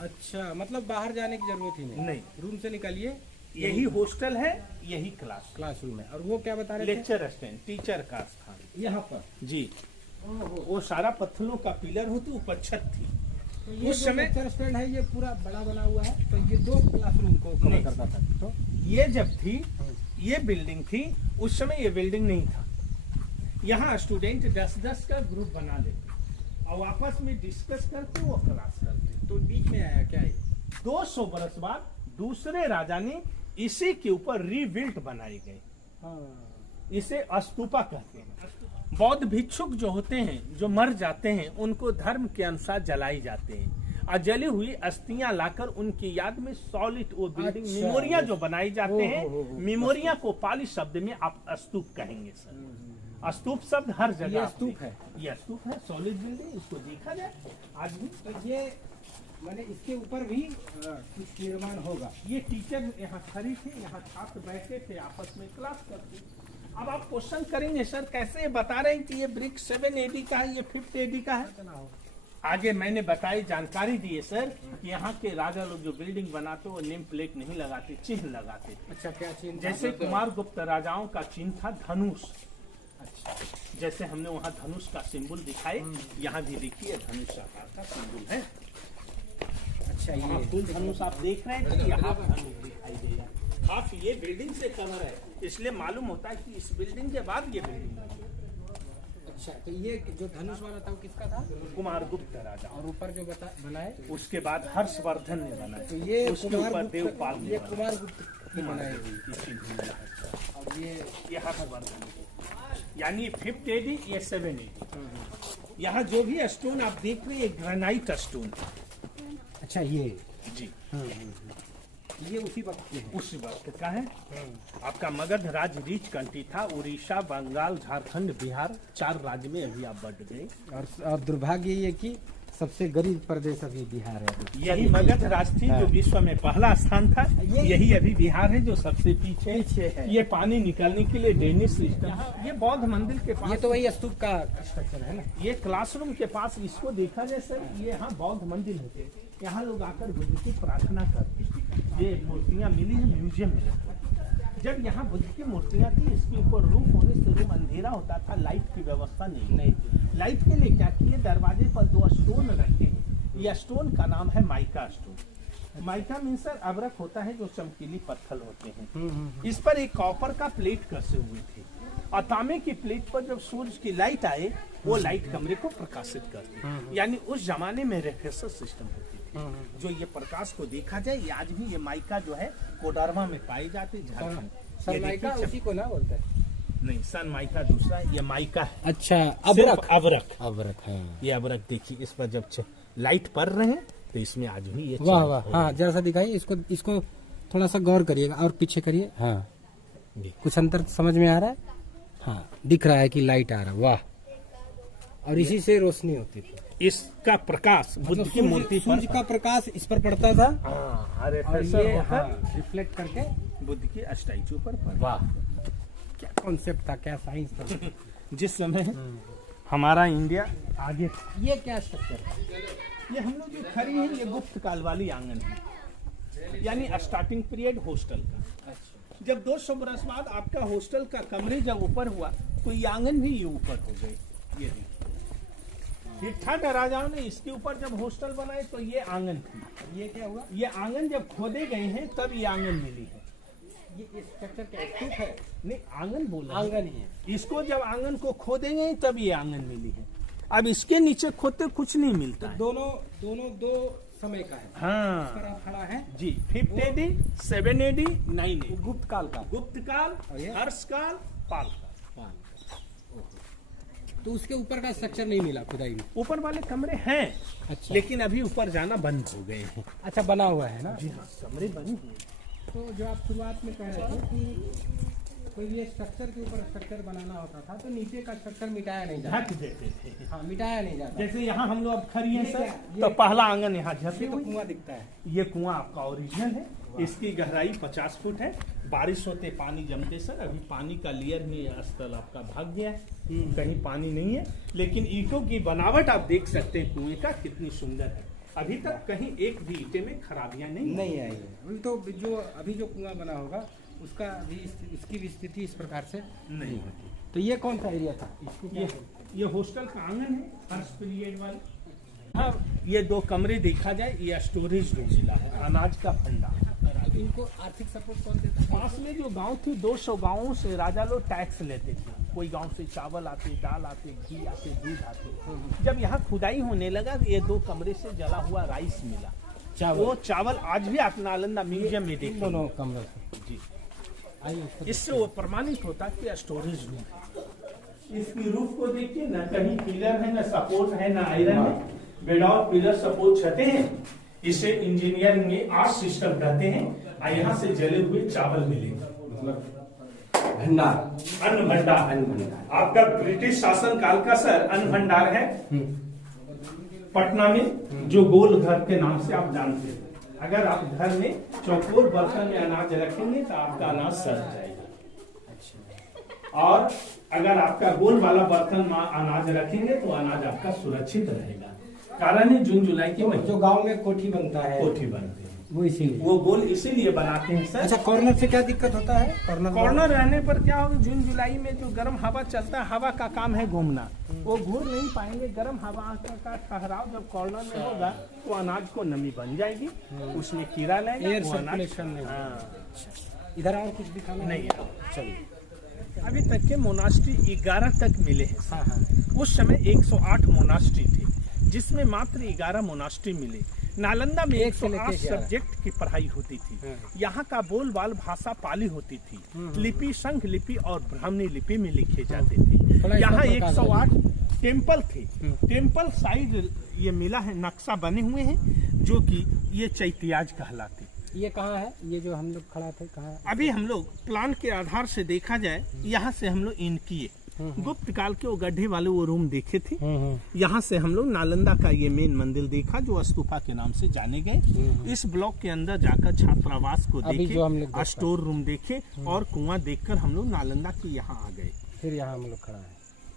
अच्छा, मतलब बाहर जाने की जरूरत ही नहीं। नहीं। रूम से निकालिए, यही हॉस्टल है, यही क्लास क्लासरूम है। और वो क्या बता रहे थे? लेक्चर स्टैंड, टीचर का स्थान। यहाँ पर जी, वो सारा पत्थरों का पिलर होती, ऊपर छत थी। तो ये उस जो समय लेक्चर स्टैंड है ये पूरा बड़ा बना हुआ है, तो ये 2 क्लासरूम को कवर नहीं। करता था। तो ये जब थी, ये बिल्डिंग थी, उस समय ये बिल्डिंग नहीं था। यहाँ स्टूडेंट 10-10 का ग्रुप बना लेते और आपस में डिस्कस करके वो क्लास करते। तो बीच में आया क्या है? 200 बरस बाद दूसरे राजा ने इसी के ऊपर रीबिल्ट बनाए गए। इसे स्तूपा कहते हैं। बौद्ध भिक्षुक जो होते हैं, जो मर जाते हैं, उनको धर्म के अनुसार जलाई जाते हैं और जली हुई अस्थियां लाकर उनकी याद में सॉलिड वो बिल्डिंग अच्छा, मेमोरिया जो बनाई जाते हैं, हो। मेमोरिया को पाली शब्द में आप स्तूप कहेंगे सर। स्तूप शब्द हर जगह ये स्तूप है। ये स्तूप है, सॉलिड बिल्डिंग। इसको देखा जाए आज भी। तो ये मैंने इसके ऊपर भी कुछ निर्माण होगा। ये टीचर यहाँ खड़ी थे, यहाँ छात्र बैठे थे, आपस में क्लास करते। अब आप क्वेश्चन करेंगे सर कैसे बता रहे हैं कि ये ब्रिक 7 AD का है, ये 5th AD का है। आगे मैंने बताई, जानकारी दी है सर कि यहाँ के राजा लोग जो बिल्डिंग बनाते वो नेम प्लेट नहीं लगाते, चिन्ह लगाते। अच्छा, क्या चिन्ह? जैसे कुमार गुप्त राजाओं का चिन्ह था धनुष। अच्छा, जैसे हमने वहाँ धनुष का सिंबल दिखाए, यहाँ भी देखिए धनुष आकार का सिंबल है। अच्छा, यहाँ ये फुल धनुष आप देख रहे हैं, यहाँ धनुष दिखाई देगा। खास ये बिल्डिंग से कवर है, इसलिए मालूम होता है कि इस बिल्डिंग के बाद ये बिल्डिंग बनी। अच्छा, तो ये जो धनुष वाला था वो किसका था? कुमार गुप्त राजा। और ऊपर जो बनाए उसके बाद हर्षवर्धन ने बनाया। तो ये उसके ऊपर देवपाल ने ये बनाया। कुमार गुप्त की बनाई हुई। ये चिन्ह मिला है। और ये हर्षवर्धन, यानी 5th AD, ये 7 AD। यहाँ जो भी स्टोन आप देख रहे हैं, ग्रेनाइट स्टोन। अच्छा, ये जी, ये उसी वक्त के हैं। उस वक्त का है। आपका मगध राज्य रिच कंट्री था। उड़ीसा, बंगाल, झारखंड, बिहार 4 राज्य में अभी आप बढ़ गए। और दुर्भाग्य ये कि सबसे गरीब प्रदेश अभी बिहार है। यही मगध राज्य थी जो विश्व में पहला स्थान था। यही अभी बिहार है जो सबसे पीछे है। ये पानी निकालने के लिए ड्रेनेज सिस्टम। ये बौद्ध मंदिर के पास, ये तो वही स्तूप का स्ट्रक्चर है ना। ये क्लासरूम के पास इसको देखा जाए सर, ये यहाँ बौद्ध मंदिर होते, यहाँ लोग आकर बुद्ध की प्रार्थना करते। ये मूर्तियाँ मिली है म्यूजियम में। जब यहाँ बुद्ध की मूर्तियाँ थी, इसके ऊपर रूम होने से रूम अंधेरा होता था, लाइट की व्यवस्था नहीं थी। लाइट के लिए क्या किए, दरवाजे पर 2 स्टोन रखे। यह स्टोन का नाम है mica stone. Mica mean sir अबरक होता है, जो चमकीली पत्थर होते हैं। इस पर एक कॉपर का प्लेट कसे हुए थे और तांबे की प्लेट पर जब सूरज की लाइट आए, वो लाइट कमरे को प्रकाशित करती। यानी उस जमाने में रेफ्रिजरेटर सिस्टम होती थी। जो ये प्रकाश को देखा जाए, ये आज भी ये माइका जो है कोडरमा में पाई जाती है, झारखंड। सनमाइका उसी को ना बोलते हैं? नहीं, सन माइका दूसरा है, ये माइका है। अच्छा, सिर्फ अबरक। अबरक है। ये अबरक देखिए, इस पर जब लाइट पड़ रहे हैं तो इसमें आज भी ये वाह वाह, हाँ जरा सा दिखाइए इसको थोड़ा सा गौर करिएगा और पीछे करिए। हाँ, कुछ अंतर समझ में आ रहा है? हाँ, दिख रहा है कि लाइट आ रहा है। वाह, और इसी से रोशनी होती थी। इसका प्रकाश बुद्ध की मूर्ति पर, सूर्य का प्रकाश इस पर पड़ता था और ये रिफ्लेक्ट करके बुद्ध की स्टैचू पर पड़ा। वाह, क्या कॉन्सेप्ट था, क्या साइंस था। जिस समय हमारा इंडिया आगे, ये क्या स्ट्रक्चर है? ये हम लोग जो खड़ी हैं, ये गुप्त काल वाली आंगन है, यानी स्टार्टिंग पीरियड हॉस्टल का। जब 200 बरस बाद आपका हॉस्टल का कमरे जब ऊपर हुआ, तो ये आंगन भी ये ऊपर हो गए। ये ठीक राजाओं ने इसके ऊपर जब हॉस्टल बनाए तो ये आंगन थी। ये क्या हुआ? ये आंगन जब खोदे गए हैं तब ये आंगन मिली है। ये स्ट्रक्चर क्या स्तूप है? नहीं, आंगन बोला, आंगन ही है। इसको जब आंगन को खोदेंगे तब ये आंगन मिली है। अब इसके नीचे खोदते कुछ नहीं मिलता है। दोनों दो समय का है। हाँ, पर आप खड़ा है जी, 5th AD, 7 AD, 9 AD। गुप्त काल का। गुप्त काल, और ये? हर्ष काल, पाल काल। तो उसके ऊपर का स्ट्रक्चर नहीं मिला खुदाई में? ऊपर वाले कमरे हैं, अच्छा, लेकिन अभी ऊपर जाना बंद हो गए हैं। अच्छा, बना हुआ है ना? जी हाँ, कमरे बने हुए। तो जो आप शुरुआत में कह रहे थे कि कोई भी स्ट्रक्चर के ऊपर स्ट्रक्चर बनाना होता था तो नीचे का स्ट्रक्चर मिटाया नहीं जाता। ढक देते थे। हाँ, मिटाया नहीं जाता। जैसे यहाँ हम लोग अब खड़ी हैं ये सर, क्या? तो पहला आंगन यहाँ झपी ये तो हुई। कुआं दिखता है। ये कुआं आपका ओरिजिनल है। इसकी गहराई 50 फुट है। बारिश होते पानी जमते सर, अभी पानी का लेयर में स्थल आपका भाग गया है, कहीं पानी नहीं है। लेकिन ईंटों की बनावट आप देख सकते हैं कुएं का कितनी सुंदर है। अभी तक कहीं एक भी ईंटे में खराबियां नहीं आई है। अभी तो जो अभी जो कुआं बना होगा उसका अभी इसकी भी स्थिति इस प्रकार से नहीं होती। तो ये कौन सा एरिया था? ये हॉस्टल का आंगन है फर्स्ट पीरियड वाले। हाँ, ये 2 कमरे देखा जाए, ये स्टोरेज रूम मिला है, अनाज का भंडार। इनको आर्थिक सपोर्ट कौन देता है? पास में जो गांव थी 200 गांवों से राजा लोग टैक्स लेते थे। कोई गांव से चावल आते, दाल आते, घी आते, दूध आते। जब यहाँ खुदाई होने लगा तो ये 2 कमरे से जला हुआ राइस मिला। वो चावल आज भी आप नालंदा म्यूजियम में देखेंगे। दोनों कमरों से जी, आइए इससे वो प्रमाणित होता कि स्टोरेज रूम है। इसकी रूफ को देखिए, ना कहीं पिलर है, ना सपोर्ट है, ना आयरन है। विदाउट पिलर सपोर्ट छते हैं। इसे इंजीनियरिंग में आर्ट सिस्टम कहते हैं। और यहाँ से जले हुए चावल मिलेगा, मतलब भंडार, अन्न भंडार। अन्न भंडार आपका ब्रिटिश शासन काल का सर अन्न भंडार है पटना में, जो गोल घर के नाम से आप जानते हैं। अगर आप घर में चौकोर बर्तन में अनाज रखेंगे तो आपका अनाज सड़ जाएगा। और अगर आपका गोल वाला बर्तन में अनाज रखेंगे तो अनाज आपका सुरक्षित रहेगा। कारण है जून जुलाई के महीने जो गांव में कोठी बनता है, कोठी बनते हैं, वो इसीलिए, वो गोल इसीलिए बनाते हैं सर। अच्छा, कॉर्नर से क्या दिक्कत होता है? कॉर्नर रहने पर क्या होगा, जून जुलाई में जो गर्म हवा चलता है, हवा का काम है घूमना, वो घूम नहीं पाएंगे। गर्म हवा का ठहराव जब कॉर्नर में होगा तो अनाज को नमी बन जाएगी, उसमें कीड़ा लगेगा, एयर वो अनाज- सर्कुलेशन नहीं होगा। हाँ। इधर और कुछ दिखाना नहीं है। चलिए। अभी तक के मोनास्ट्री 11 तक मिले हैं। हाँ हाँ, उस समय 108 मोनास्ट्री थे, जिसमें मात्र 11 मोनास्ट्री मिले। नालंदा में 1 से 108 लेके 11 सब्जेक्ट की पढ़ाई होती थी। हाँ। यहाँ का बोलबाल भाषा पाली होती थी। लिपि संघ लिपि और ब्राह्मणी लिपि में लिखे जाते थे। थोड़ा यहाँ इसका प्रकाश 108 टेम्पल थे। टेम्पल साइड ये मिला है, नक्शा बने हुए हैं, जो कि ये चैत्याज कहलाते। ये कहाँ है? ये जो हम लोग खड़ा थे कहाँ? अभी हम लोग प्लान के आधार से देखा जाए, यहाँ से हम लोग इन किए। गुप्त काल के वो गड्ढे वाले वो रूम देखे थे। यहाँ से हम लोग नालंदा का ये मेन मंदिर देखा, जो स्तूपा के नाम से जाने गए। इस ब्लॉक के अंदर जाकर छात्रावास को देखे, स्टोर रूम देखे और कुआं देखकर हम लोग नालंदा के यहाँ आ गए। फिर यहाँ हम लोग खड़ा है।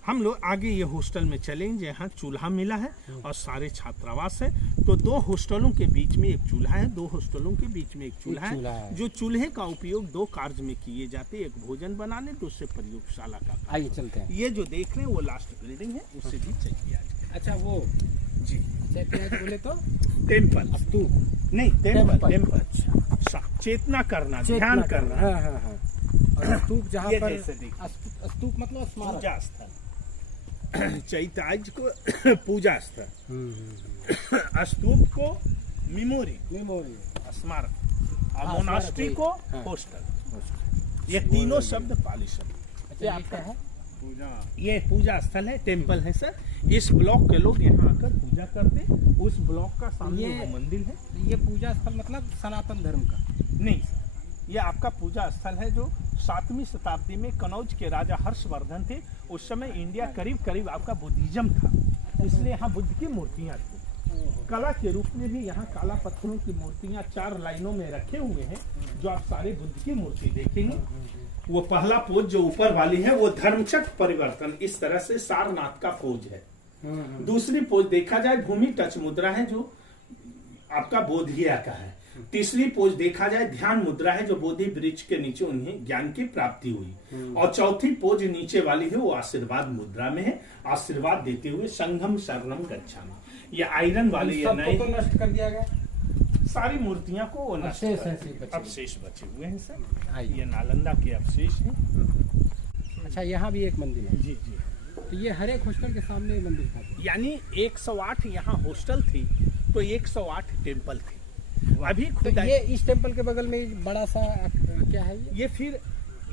हम लोग आगे ये हॉस्टल में चलेंगे, यहाँ चूल्हा मिला है और सारे छात्रावास है। तो 2 हॉस्टलों के बीच में एक चूल्हा है, 2 हॉस्टलों के बीच में एक चूल्हा है। जो चूल्हे का उपयोग 2 कार्य में किए जाते, एक भोजन बनाने, दूसरे प्रयोगशाला का। आइए चलते हैं। ये जो देख रहे हैं वो लास्ट बिल्डिंग है, उससे भी चैत्याज। अच्छा, वो जी, चैत्याज बोले तो टेम्पल, स्तूप नहीं टेम्पल, टेम्पल। अच्छा, चेतना करना, ध्यान करना। हाँ हाँ हाँ। और स्तूप जहाँ ये पर, जैसे देखिए। स्तूप मतलब स्मारक। पूजा स्थल, चैत्याज को पूजा स्थल, स्तूप को मेमोरी, स्मारक, और मोनास्ट्री को हॉस्टल। ये तीनों शब्द पाली शब्द। ये आपका है? ये पूजा स्थल है, टेम्पल है सर। इस ब्लॉक के लोग यहाँ आकर पूजा करते। उस ब्लॉक का सामने वो मंदिर है। ये पूजा स्थल मतलब सनातन धर्म का नहीं, ये आपका पूजा स्थल है जो 7वीं शताब्दी में कनौज के राजा हर्षवर्धन थे। उस समय इंडिया करीब करीब आपका बुद्धिज्म था, इसलिए यहाँ बुद्ध की मूर्तियाँ थी। कला के रूप में भी यहाँ काला पत्थरों की मूर्तियाँ 4 लाइनों में रखे हुए हैं, जो आप सारे बुद्ध की मूर्ति देखेंगे। वो पहला पोज जो ऊपर वाली है वो धर्मचक्र परिवर्तन, इस तरह से सारनाथ का पोज है। दूसरी पोज देखा जाए भूमि टच मुद्रा है, जो आपका बोधिया का है। तीसरी पोज देखा जाए ध्यान मुद्रा है, जो बोधि वृक्ष के नीचे उन्हें ज्ञान की प्राप्ति हुई। और चौथी पोज नीचे वाली है वो आशीर्वाद मुद्रा में है, आशीर्वाद देते हुए संघम शरणम गच्छामि। ये आयरन वाले ये नए तो नष्ट कर दिया गया, सारी मूर्तियां को वो नष्ट अवशेष कर- हैं, अवशेष बचे हुए हैं सर। आइए। ये नालंदा के अवशेष हैं। अच्छा, यहाँ भी एक मंदिर है। जी जी, तो ये हर एक हॉस्टल के सामने मंदिर था। यानी 108 यहाँ हॉस्टल थी तो 108 टेम्पल थे। अभी तो खुदाई ये इस टेम्पल के बगल में बड़ा सा क्या है ये फिर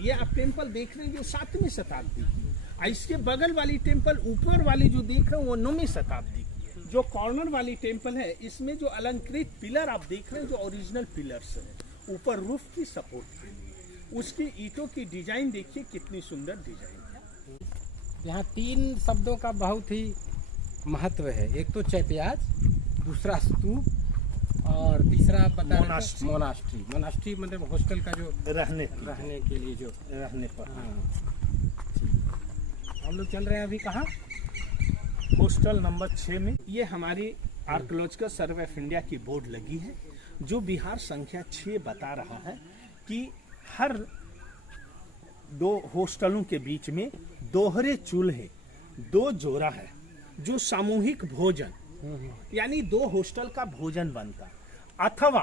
ये आप टेम्पल देख रहे हैं जो 7वीं शताब्दी की, और इसके बगल वाली टेम्पल ऊपर वाली जो देख रहे हैं वो 9वीं शताब्दी की है। जो कॉर्नर वाली टेम्पल है इसमें जो अलंकृत पिलर आप देख रहे हैं जो ओरिजिनल पिलर्स है ऊपर रूफ की सपोर्ट के लिए, उसकी ईंटों की डिजाइन देखिए कितनी सुंदर डिजाइन है। यहाँ 3 शब्दों का बहुत ही महत्व है। एक तो चैत्याज, दूसरा स्तूप और तीसरा आप बता रहे थे मोनास्ट्री। मोनास्ट्री मतलब हॉस्टल का जो रहने के लिए जो रहने पर। हम लोग चल रहे हैं अभी कहाँ? हॉस्टल नंबर 6 में। ये हमारी आर्कियोलॉजिकल सर्वे ऑफ इंडिया की बोर्ड लगी है, जो बिहार संख्या 6 बता रहा है कि हर 2 हॉस्टलों के बीच में दोहरे चूल्हे दो जोड़ा है जो सामूहिक भोजन यानी दो हॉस्टल का भोजन बनता अथवा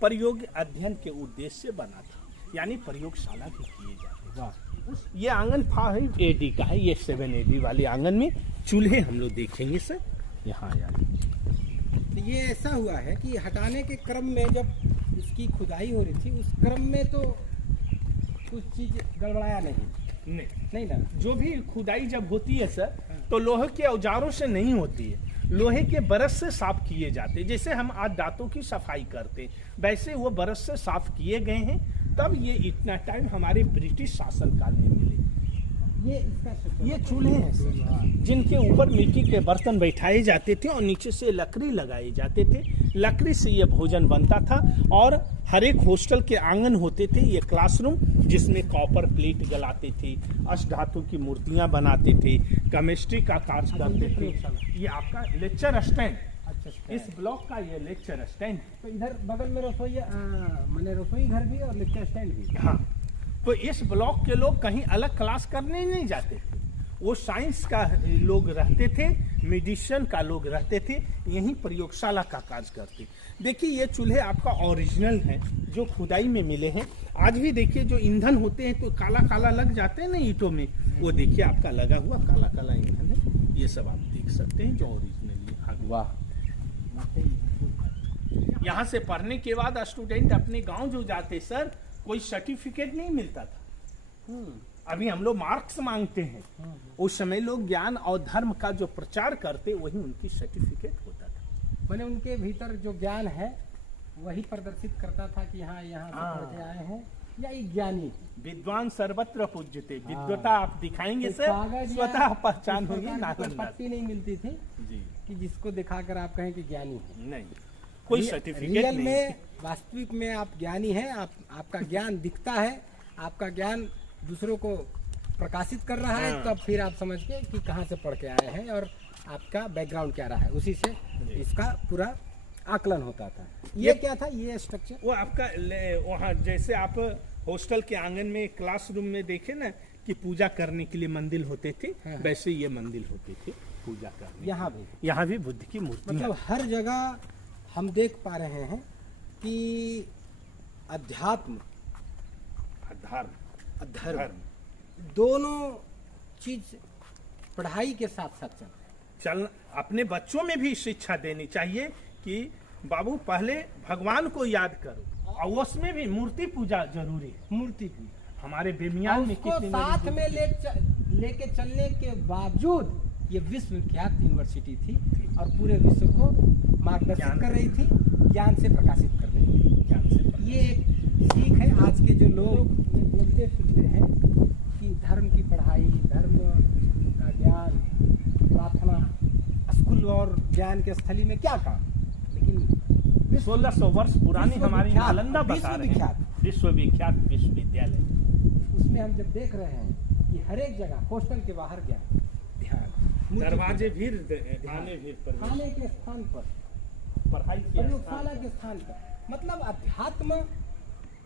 प्रयोग अध्ययन के उद्देश्य से बना था, यानी प्रयोगशाला भी किए जाते। ये आंगन 5 AD का है, ये 7 AD वाले आंगन में चूल्हे हम लोग देखेंगे सर। यहाँ तो ये ऐसा हुआ है कि हटाने के क्रम में जब इसकी खुदाई हो रही थी, उस क्रम में तो कुछ चीज गड़बड़ाया नहीं ना। जो भी खुदाई जब होती है सर, तो लोहे के औजारों से नहीं होती है, लोहे के बरस से साफ किए जाते। जैसे हम आज दांतों की सफाई करते, वैसे वो बरस से साफ किए गए हैं। तब ये इतना टाइम हमारे ब्रिटिश शासनकाल में मिले। ये चूल्हे हैं सर, जिनके ऊपर मिट्टी के बर्तन बैठाए जाते थे और नीचे से लकड़ी लगाए जाते थे। लकड़ी से ये भोजन बनता था और हर एक हॉस्टल के आंगन होते थे। ये क्लासरूम जिसमें कॉपर प्लेट गलाते थे, अष्टधातु की मूर्तियां बनाते थे, केमिस्ट्री का कार्य करते थे। ये आपका लेक्चर स्टैंड, इस ब्लॉक का ये लेक्चर स्टैंड। तो इधर बगल में रसोई घर भी और लेक्चर स्टैंड भी। हाँ, तो इस ब्लॉक के लोग कहीं अलग क्लास करने नहीं जाते थे। वो साइंस का लोग रहते थे, मेडिसिन का लोग रहते थे, यहीं प्रयोगशाला का कार्य करते। देखिए ये चूल्हे आपका ओरिजिनल हैं, जो खुदाई में मिले हैं। आज भी देखिए जो ईंधन होते हैं तो काला काला लग जाते हैं ना ईंटों में, वो देखिए आपका लगा हुआ काला काला ईंधन है। ये सब आप देख सकते हैं जो ओरिजिनल है। वाह। यहाँ से पढ़ने के बाद स्टूडेंट अपने गाँव जो जाते सर, कोई सर्टिफिकेट नहीं मिलता था। अभी हम लोग मार्क्स मांगते हैं, उस समय लोग ज्ञान और धर्म का जो प्रचार करते वही उनकी सर्टिफिकेट होता था। मैंने उनके भीतर जो ज्ञान है वही प्रदर्शित करता था कि हाँ यहाँ से पढ़ के आए हैं या एक ज्ञानी। विद्वान सर्वत्र पूज्यते, विद्वता आप दिखाएंगे सर, स्वतः पहचान होगी। पट्टी नहीं मिलती थी जी कि जिसको दिखाकर आप कहें कि ज्ञानी है। नहीं, कोई सर्टिफिकेट रियल नहीं। में वास्तविक में आप ज्ञानी हैं, आपका ज्ञान दिखता है, आपका ज्ञान दूसरों को प्रकाशित कर रहा है, तब फिर आप समझ के कि कहाँ से पढ़ के आए हैं और आपका बैकग्राउंड क्या रहा है, उसी से इसका पूरा आकलन होता था। ये क्या था, ये स्ट्रक्चर? वो आपका वहाँ जैसे आप हॉस्टल के आंगन में क्लासरूम में देखे ना कि पूजा करने के लिए मंदिर होते थे, वैसे ये मंदिर होते थे पूजा करने। यहाँ भी बुद्ध की मूर्ति। मतलब हर जगह हम देख पा रहे हैं कि अध्यात्म अधर्म दोनों चीज पढ़ाई के साथ साथ चल। अपने बच्चों में भी शिक्षा देनी चाहिए कि बाबू पहले भगवान को याद करो, और उसमें भी मूर्ति पूजा जरूरी है। मूर्ति पूजा हमारे बेमियान में कितने साथ में लेके चलने के बावजूद ये विश्व विख्यात यूनिवर्सिटी थी और पूरे विश्व को मार्गदर्शन कर रही थी, ज्ञान से प्रकाशित कर रही थी। ये एक सीख है। आज के जो लोग बोलते फिरते हैं कि धर्म की पढ़ाई, धर्म का ज्ञान, प्रार्थना, स्कूल और ज्ञान के स्थली में क्या काम, लेकिन 1600 वर्ष पुरानी हमारी नालंदा बता रहे हैं, विश्वविख्यात विश्वविद्यालय। उसमें हम जब देख रहे हैं कि हर एक जगह हॉस्टल के बाहर ज्ञान, ध्यान, दरवाजे भी खाने के स्थान पर, पढ़ाई प्रयोगशाला के स्थान पर, मतलब अध्यात्म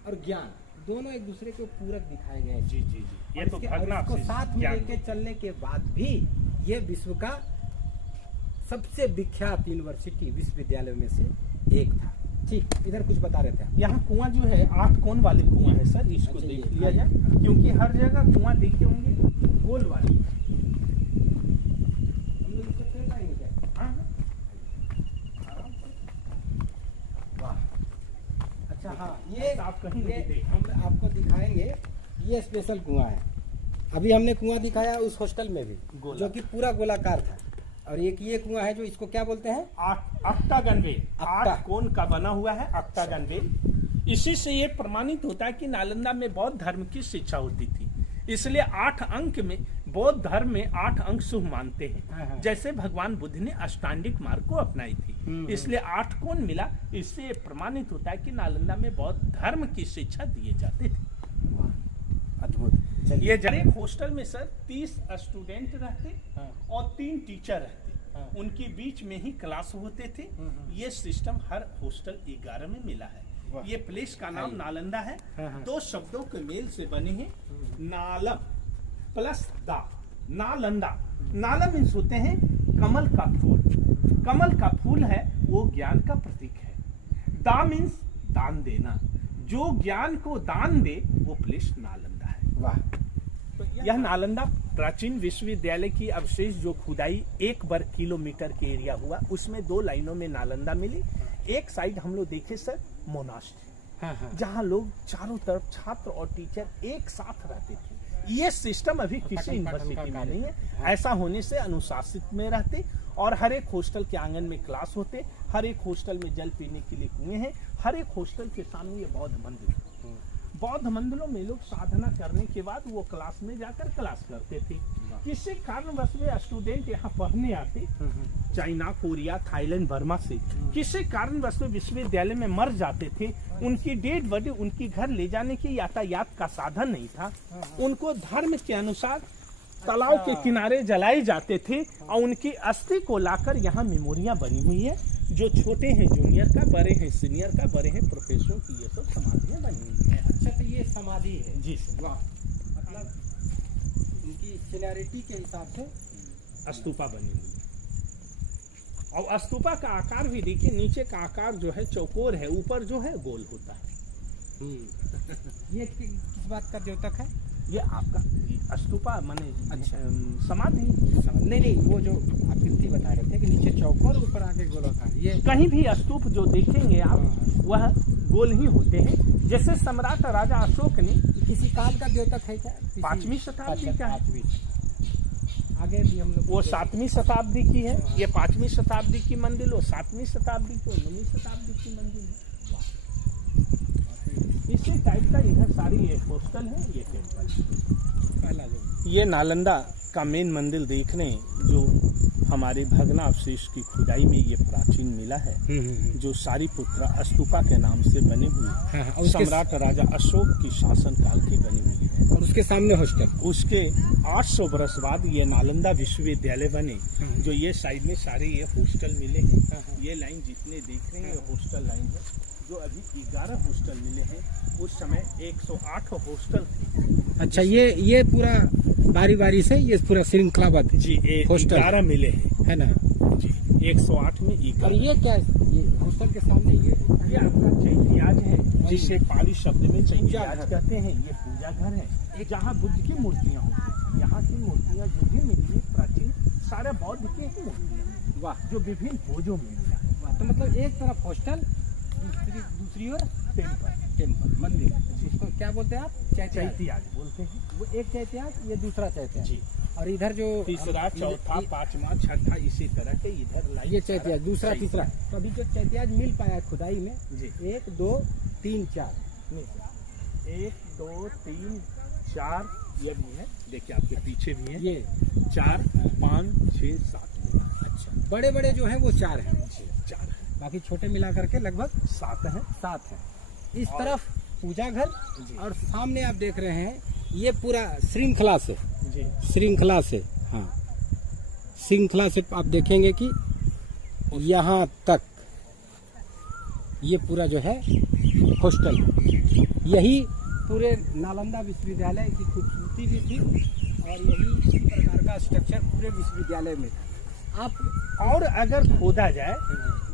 और ज्ञान दोनों एक दूसरे को पूरक दिखाए गए। जी जी जी, ये तो इसको साथ में लेके चलने के बाद भी ये विश्व का सबसे विख्यात यूनिवर्सिटी विश्वविद्यालय में से एक था। ठीक, इधर कुछ बता रहे थे आप। यहाँ कुआं जो है 8 कोण वाले कुआं है सर, इसको देख लिया जाए, क्योंकि हर जगह कुआं देखे होंगे गोल वाले। हम लोग इसको खेल पाएंगे क्या? वाह, अच्छा हाँ, ये आप कहीं हम आपको दिखाएंगे। ये स्पेशल कुआं है। अभी हमने कुआं दिखाया उस हॉस्टल में भी, जो कि पूरा गोलाकार था, और एक ये कुआं है जो इसको क्या बोलते हैं, ऑक्टागन वेल, 8 कोण का बना हुआ है ऑक्टागन वेल। इसी से ये प्रमाणित होता है कि नालंदा में बौद्ध धर्म की शिक्षा होती थी, इसलिए 8 अंक में बौद्ध धर्म में 8 अंक शुभ मानते हैं। जैसे भगवान बुद्ध ने अष्टांगिक मार्ग को अपनाई थी, इसलिए 8 कोण मिला। इससे ये प्रमाणित होता है कि नालंदा में बौद्ध धर्म की शिक्षा दिए जाते थे। अद्भुत। ये एक हॉस्टल में सर 30 स्टूडेंट रहते और 3 टीचर रहते, उनके बीच में ही क्लास होते थे। ये सिस्टम हर हॉस्टल 11 में मिला है। ये प्लेस का नाम नालंदा है। 2 शब्दों के मेल से बने हैं, नालम प्लस दा, नालंदा, नाला मीन्स होते हैं कमल का फूल। कमल का फूल है वो ज्ञान का प्रतीक है। दा मीन्स दान देना, जो ज्ञान को दान दे वो प्लेस नालंदा है। वाह। यह नालंदा प्राचीन विश्वविद्यालय की अवशेष जो खुदाई 1 वर्ग किलोमीटर के एरिया हुआ, उसमें 2 लाइनों में नालंदा मिली। एक साइड हम लोग देखे सर मोनास्ट्री, जहाँ लोग चारों तरफ छात्र और टीचर एक साथ रहते थे। ये सिस्टम अभी किसी यूनिवर्सिटी में नहीं है। ऐसा होने से अनुशासित में रहते और हर एक हॉस्टल के आंगन में क्लास होते, हर एक हॉस्टल में जल पीने के लिए कुएं हैं, हर एक हॉस्टल के सामने ये बौद्ध मंदिर। बौद्ध मंदिरों में लोग साधना करने के बाद वो क्लास में जाकर क्लास करते थे। किसी कारणवश वे स्टूडेंट यहाँ पढ़ने आते, चाइना, कोरिया, थाईलैंड, बर्मा से किसी कारणवश वे विश्वविद्यालय में मर जाते थे। उनकी डेड बॉडी उनकी घर ले जाने की यातायात का साधन नहीं था। उनको धर्म के अनुसार तालाब के किनारे जलाए जाते थे और उनकी अस्थि को लाकर यहाँ मेमोरियां बनी हुई है। जो छोटे हैं जूनियर का, बड़े हैं सीनियर का, बड़े हैं प्रोफेसर की, ये सब समाधियां बनी हुई है। अच्छा, तो ये समाधि है जी सर। वाह। मतलब उनकी सीनियरिटी के हिसाब से स्तूपा बनी हुई है। और स्तूपा का आकार भी देखिए, नीचे का आकार जो है चौकोर है, ऊपर जो है गोल होता है। ये किस बात का द्योतक है? ये आपका स्तूपा माने अच्छा समाधि। नहीं, वो जो आकृति बता रहे थे कि नीचे चौकोर ऊपर आके गोलाकार, ये कहीं भी स्तूप जो देखेंगे आप वह गोल ही होते हैं। जैसे सम्राट राजा अशोक ने, किसी काल का द्योतक है क्या? 5वीं शताब्दी का है। 5वीं। आगे भी हम लोग वो 7वीं शताब्दी की है, ये 5वीं शताब्दी की मंदिर, वो 7वीं शताब्दी की, 9वीं शताब्दी की मंदिर है। इसी टाइप का इधर सारी ये हॉस्टल है, ये टेम्पल। पहला जो ये नालंदा का मेन मंदिर देख रहे हैं, जो हमारे भग्नावशेष की खुदाई में ये प्राचीन मिला है, जो सारीपुत्रा स्तूपा के नाम से बने हुए सम्राट राजा अशोक की शासन काल की बनी हुई है। और उसके सामने हॉस्टल, उसके 800 वर्ष बाद ये नालंदा विश्वविद्यालय बने। जो ये साइड में सारे ये हॉस्टल मिले हैं, ये लाइन जितने देख रहे हैं ये हॉस्टल लाइन है। जो अभी 11 हॉस्टल मिले हैं, उस समय 108 हॉस्टल थे। अच्छा, ये पूरा बारी बारी से ये पूरा श्रृंखलाबद्ध जी, 11 मिले हैं, है ना जी। 108 में 11। और ये क्या है? ये हॉस्टल के सामने ये आपका चैतियाज है, जिसे पाली शब्द में चैतियाज कहते हैं। ये पूजा घर है जहाँ बुद्ध की मूर्तियाँ होती हैं। यहाँ की मूर्तियाँ जो भी मिली प्राचीन, सारे बौद्ध के ही मूर्तियाँ। वाह। जो विभिन्न भोजों में मिला। तो मतलब एक तरफ हॉस्टल, दूसरी ओर टेम्पल मंदिर, इसको क्या बोलते हैं आप? चैतियाज बोलते हैं। वो एक चैत्याज, ये दूसरा चैत्याज जी। और इधर जो तीसरा, चौथा, 5वां, 6ठा, इसी तरह के इधर लाइन। ये चैत्याज दूसरा, तीसरा। तो अभी जो चैत्याज मिल पाया खुदाई में जी, 1 2 3 4 1 2 3 4 ये भी है, देखिए आपके पीछे भी है। ये 4 5 6 7। अच्छा, बड़े बड़े जो हैं वो 4 हैं, 4 है, बाकी छोटे मिला करके लगभग 7 है। 7 हैं। इस तरफ पूजा घर जी। और सामने आप देख रहे हैं ये पूरा श्रृंखला से, जी, श्रृंखला से, हाँ श्रृंखला से आप देखेंगे कि यहाँ तक ये पूरा जो है हॉस्टल है। यही पूरे नालंदा विश्वविद्यालय की खूबसूरती भी थी और यही इसी प्रकार का स्ट्रक्चर पूरे विश्वविद्यालय में था। आप और अगर खोदा जाए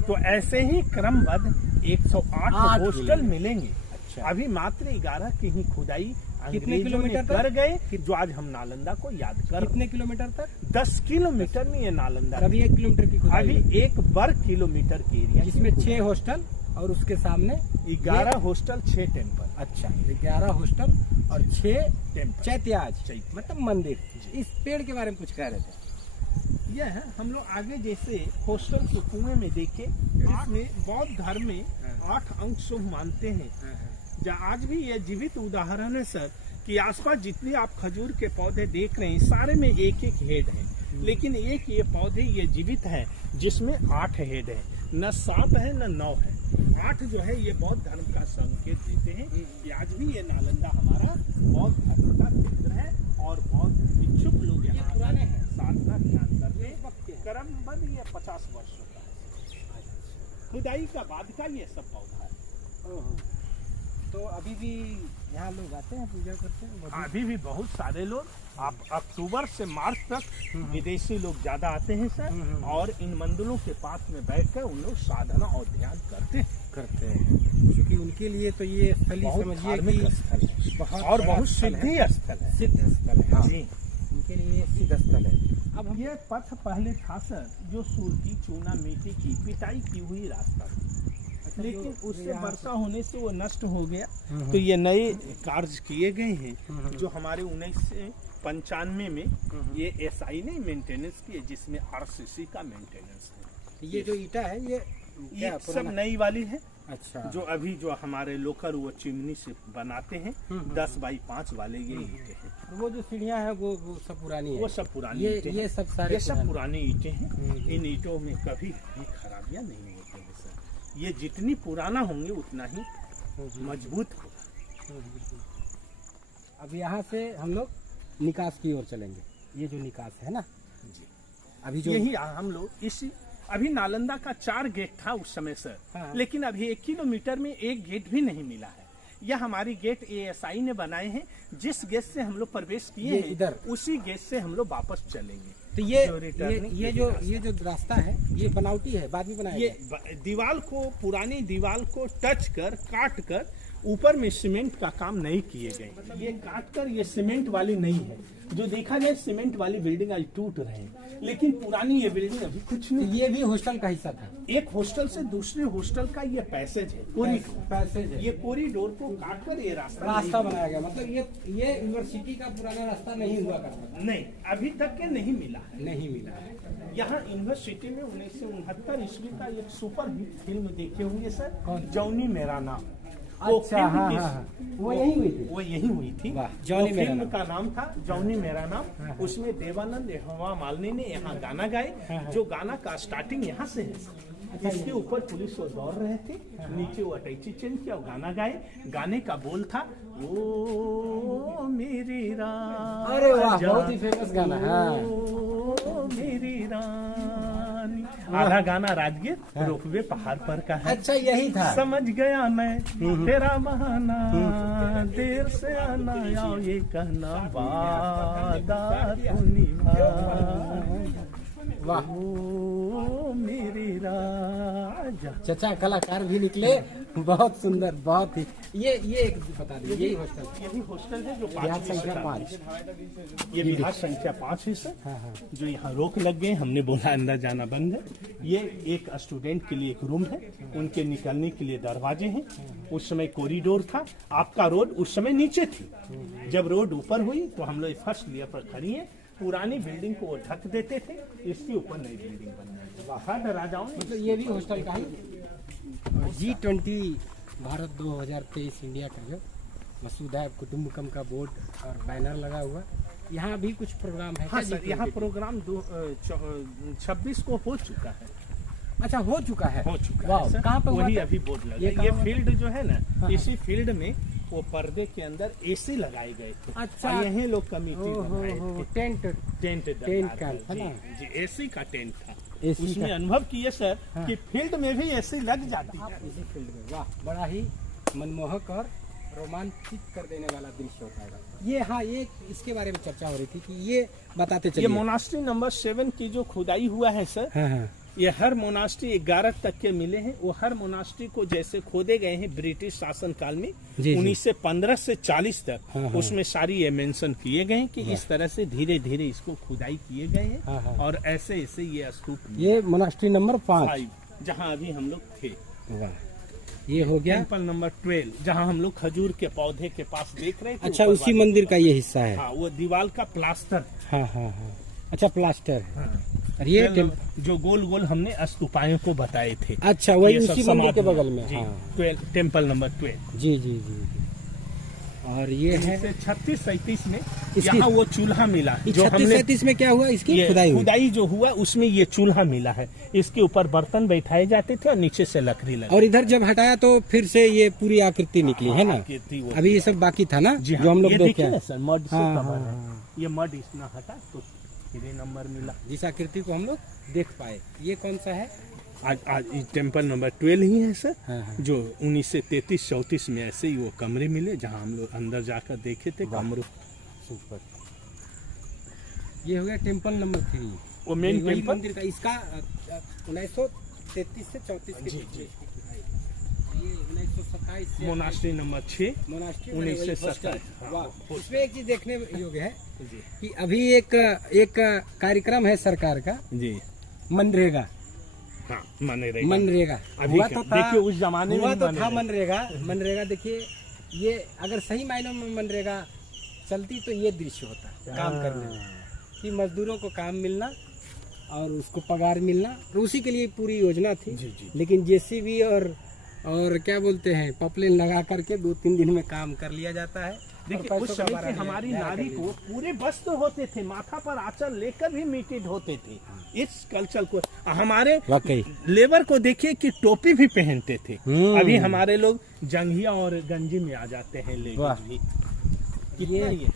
तो ऐसे ही क्रमबद्ध 108 हॉस्टल मिलेंगे। अच्छा, अभी मात्र 11 की ही खुदाई कितने अंग्रेजों ने किलोमीटर कर गए, जो आज हम नालंदा को याद कर। कितने किलोमीटर तक? 10 किलोमीटर में ये नालंदा। अभी 1 किलोमीटर की खुदाई अभी 1 वर्ग किलोमीटर के एरिया, जिसमें 6 हॉस्टल और उसके सामने 11 हॉस्टल, 6 टेम्पल। अच्छा, 11 हॉस्टल और 6 टेम्पल, चैत्याज, मतलब मंदिर। इस पेड़ के बारे में कुछ कह रहे थे? यह है हम लोग आगे जैसे हॉस्टल के कुएं में देखे, इसमें बौद्ध धर्म में 8 अंग शुभ मानते हैं। आज भी यह जीवित उदाहरण है सर, कि आसपास जितने आप खजूर के पौधे देख रहे हैं सारे में एक एक हेड है, लेकिन एक ये पौधे ये जीवित है जिसमें 8 हेड है, न 7 है न 9 है। 8 जो है ये बौद्ध धर्म का संकेत देते हैं कि आज भी ये नालंदा हमारा बौद्ध धर्म का केंद्र है और बौद्ध भिक्षुक लोग यहाँ पुराने हैं, साधना ध्यान करते हैं। क्रमबद्ध ये 50 वर्ष होता है। खुदाई का बाद का ये सब पौधा है। तो अभी भी यहाँ लोग आते हैं पूजा करते हैं अभी भी बहुत सारे लोग, आप अक्टूबर से मार्च तक विदेशी लोग ज्यादा आते हैं सर, और इन मंदिरों के पास में बैठकर उन लोग साधना और ध्यान करते हैं, क्योंकि उनके लिए तो ये स्थल ही समझिए धार्मिक कि स्थल है बहुत और बड़ा बहुत स्थल है। सिद्धि स्थल है। सिद्ध स्थल है, हाँ। जी। उनके लिए ये सिद्ध स्थल है। अब ये पथ पहले था सर जो सुरती चूना मिट्टी की पिटाई की हुई रास्ता था, लेकिन उससे वर्षा होने से वो नष्ट हो गया। तो ये नए कार्य किए गए हैं जो हमारे 1995 में ये एसआई ने मेंटेनेंस किए, जिसमें RCC का मेंटेनेंस है। ये जो ईटा है ये ये सब नई वाली है। अच्छा, जो अभी जो हमारे लोकल वो चिमनी से बनाते हैं 10 बाई 5 वाले ये ईंटें हैं। वो जो सीढ़ियाँ हैं वो सब पुरानी है। वो सब पुरानी ये ईंटें ये हैं। सब सारे ये सब पुराने। पुरानी ईंटें हैं। इन ईंटों में कभी भी खराबियां नहीं होती हैं सर। ये जितनी पुराना होंगे उतना ही मजबूत होगा। अब यहाँ से हम लोग निकास की ओर चलेंगे। ये जो निकास है ना जी, अभी जो यही हम लोग इसी अभी नालंदा का 4 गेट था उस समय सर, हाँ। लेकिन अभी 1 किलोमीटर में एक गेट भी नहीं मिला है। यह हमारी गेट ASI ने बनाए हैं। जिस गेट से हम लोग प्रवेश किए ये हैं इधर। उसी गेट से हम लोग वापस चलेंगे। तो ये जो returning ये जो रास्ता है ये बनावटी है, बाद में बनाया ये गया। दीवार को, पुरानी दीवार को टच कर, काट कर, ऊपर में सीमेंट का काम नहीं किए गए। ये काट कर, ये सीमेंट वाली नहीं है। जो देखा जाए सीमेंट वाली बिल्डिंग आज टूट रहे हैं, लेकिन पुरानी ये बिल्डिंग अभी कुछ तो नहीं। ये भी हॉस्टल का हिस्सा था। एक हॉस्टल से दूसरे हॉस्टल का ये पैसेज है, कॉरिडोर। पैसेज है। ये कॉरिडोर को काट कर ये रास्ता बनाया गया, मतलब ये यूनिवर्सिटी का पुराना रास्ता नहीं हुआ करता था। नहीं, अभी तक के नहीं मिला है। नहीं मिला है। यहाँ यूनिवर्सिटी में 1969 ईस्वी का एक सुपर हिट फिल्म देखे होंगे सर, कौन? जौनी मेरा नाम। वो अच्छा, फिल्म हाँ, किस- हाँ, हाँ। वो यहीं हुई थी? वो यही हुई थी। वाह, जौनी वो मेरा फिल्म नाम। का नाम था जौनी मेरा नाम। उसमें देवानंद हेमा मालिनी ने यहाँ गाना गाए। जो गाना का स्टार्टिंग यहाँ से है। इसके ऊपर पुलिस वो दौड़ रहे थे, नीचे वो अटैची चेंज किया और गाना गाए। गाने का बोल था, ओ मेरी रानी। अरे वाह, बहुत ही फेमस गाना। हाँ। ओ मेरी रानी। आधा गाना राजगीर रोपवे पहाड़ पर का है। अच्छा, यही था। समझ गया मैं तेरा बहाना, देर से आना आओ ये कहना, वादा तू निभा। वाह, ओ मेरी राजा। चचा कलाकार भी निकले, बहुत सुंदर, बहुत ही। ये एक बता दीजिए, यही हॉस्टल यही हॉस्टल है जो बिहार संख्या 5। ये बिहार संख्या 5 है सर। हाँ, हाँ। जो यहाँ रोक लग गए, हमने बोला अंदर जाना बंद है। ये एक स्टूडेंट के लिए एक रूम है, उनके निकलने के लिए दरवाजे हैं। उस समय कॉरिडोर था। आपका रोड उस समय नीचे थी। जब रोड ऊपर हुई तो हम लोग फर्स्ट ईयर पर खड़ी है। पुरानी बिल्डिंग को वो ढक देते थे, इसके ऊपर नई बिल्डिंग बन गई। बाहर राजाओं ने मतलब ये भी हॉस्टल का ही। G20 भारत 2023 इंडिया का जो वसुधैव कुटुंबकम का बोर्ड और बैनर लगा हुआ। यहाँ भी कुछ प्रोग्राम है हाँ क्या सर, G20? यहाँ प्रोग्राम 26 को हो चुका है। अच्छा, हो चुका है। हो चुका वाह, है सर। कहाँ पे हुआ वही था? अभी बोर्ड लगा। ये ये कहाँ फील्ड जो है ना, हाँ। इसी फील्ड में वो पर्दे के अंदर AC लगाए गए थे। अच्छा। और यहीं लोग कमेटी बनाए थे। टेंट टेंट का, है ना? जी, AC का टेंट था। AC उसमें का। अनुभव किए सर हाँ। कि फील्ड में भी AC लग जाती है। इसी फील्ड में। वाह, बड़ा ही मनमोहक और रोमांचित कर देने वाला दृश्य होता है ये। हाँ, ये इसके बारे में चर्चा हो रही थी कि ये बताते ये चलिए। मोनास्ट्री नंबर 7 की जो खुदाई हुआ है सर, हाँ, हाँ। ये हर मोनास्ट्री 11 तक के मिले हैं। वो हर मोनास्ट्री को जैसे खोदे गए हैं ब्रिटिश शासन काल में, जी। 1915 से 40 तक, हाँ, हाँ। उसमें सारी ये मेंशन किए गए हैं कि इस तरह से धीरे धीरे इसको खुदाई किए गए हैं। हाँ, हाँ। और ऐसे ऐसे ये स्तूप ये मोनास्ट्री नंबर 5। 5 जहाँ अभी हम लोग थे। वाह, ये हो गया। टेम्पल नंबर 12 जहाँ हम लोग खजूर के पौधे के पास देख रहे थे। अच्छा, ऊपर उसी वाले- मंदिर का ये हिस्सा है। हाँ, वो दीवार का प्लास्टर। हाँ, हाँ, हाँ। अच्छा, प्लास्टर है। हाँ। और ये जो गोल गोल हमने स्तूपायों को बताए थे। अच्छा, वही ये सब उसी मंदिर के समाधि- बगल में। जी, हाँ। 12 टेम्पल नंबर 12। जी जी जी जी। और ये है 36-37 में इसकी- यहाँ वो चूल्हा मिला जो 36-37 में क्या हुआ? इसकी ये खुदाई हुई। खुदाई जो हुआ उसमें ये चूल्हा मिला है। इसके ऊपर बर्तन बैठाए जाते थे और नीचे से लकड़ी लगी। और इधर जब हटाया तो फिर से ये पूरी आकृति निकली है ना। आकृति वो- अभी ये सब बाकी था ना, जी हाँ, जो हम लोग ये देखे देखिए ना हैं। सर, मड से हाँ, कवर हाँ, है। हाँ। ये मड इतना हटा तो फिर ये नंबर मिला। जिस आकृति को हम लोग देख पाए। ये कौन सा है? आज टेम्पल नंबर 12 ही है सर। हाँ, हाँ। जो 1933-34 में ऐसे ही वो कमरे मिले जहाँ हम लोग अंदर जाकर देखे थे कमरों। सुपर। ये हो गया टेम्पल नंबर 3। वो मेन वही टेम्पल मंदिर का इसका 1933 से 34 के बीच में। ये 1927 से मोनास्ट्री नंबर 6 मोनास्ट्री 1927। वाह। इसमें एक चीज देखने योग्य है जी कि अभी एक कार्यक्रम है सरकार का, जी मनरेगा। हाँ मनरेगा। मनरेगा अभी हुआ क्या? तो था, देखिए उस जमाने में हुआ तो था मनरेगा। मनरेगा देखिए, ये अगर सही मायनों में मनरेगा चलती तो ये दृश्य होता काम करने में, कि मजदूरों को काम मिलना और उसको पगार मिलना, और उसी के लिए पूरी योजना थी। जी जी। लेकिन जेसीबी और क्या बोलते हैं पॉपलेन लगा करके 2-3 दिन में काम कर लिया जाता है। देखिए उस समय की हमारी नारी को पूरे वस्त्र होते थे, माथा पर आंचल लेकर भी मीटेड होते थे। इस कल्चर को हमारे वाकई लेबर को देखिए कि टोपी भी पहनते थे। हम्म। अभी हमारे लोग जंघिया और गंजी में आ जाते हैं वाह। लेबर भी। कितना ये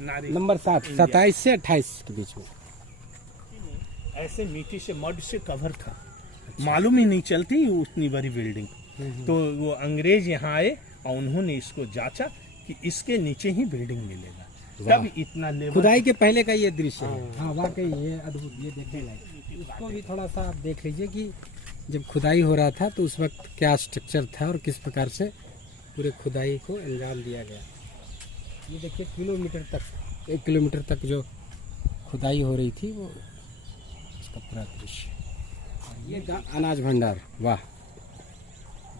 नारी नंबर 7 27 से 28 के बीच में ऐसे मिट्टी से मड से कवर था, मालूम ही नहीं चलती उतनी बड़ी बिल्डिंग। तो वो अंग्रेज यहाँ आए और उन्होंने इसको जांचा कि इसके नीचे ही बिल्डिंग मिलेगा, तब इतना लेबर। खुदाई के पहले का ये दृश्य है। हाँ वाकई ये अद्भुत, ये देखने लायक। उसको भी थोड़ा सा आप देख लीजिए कि जब खुदाई हो रहा था तो उस वक्त क्या स्ट्रक्चर था और किस प्रकार से पूरे खुदाई को अंजाम दिया गया। ये देखिए किलोमीटर तक, 1 किलोमीटर तक जो खुदाई हो रही थी वो इसका पूरा दृश्य। और ये अनाज भंडार, वाह।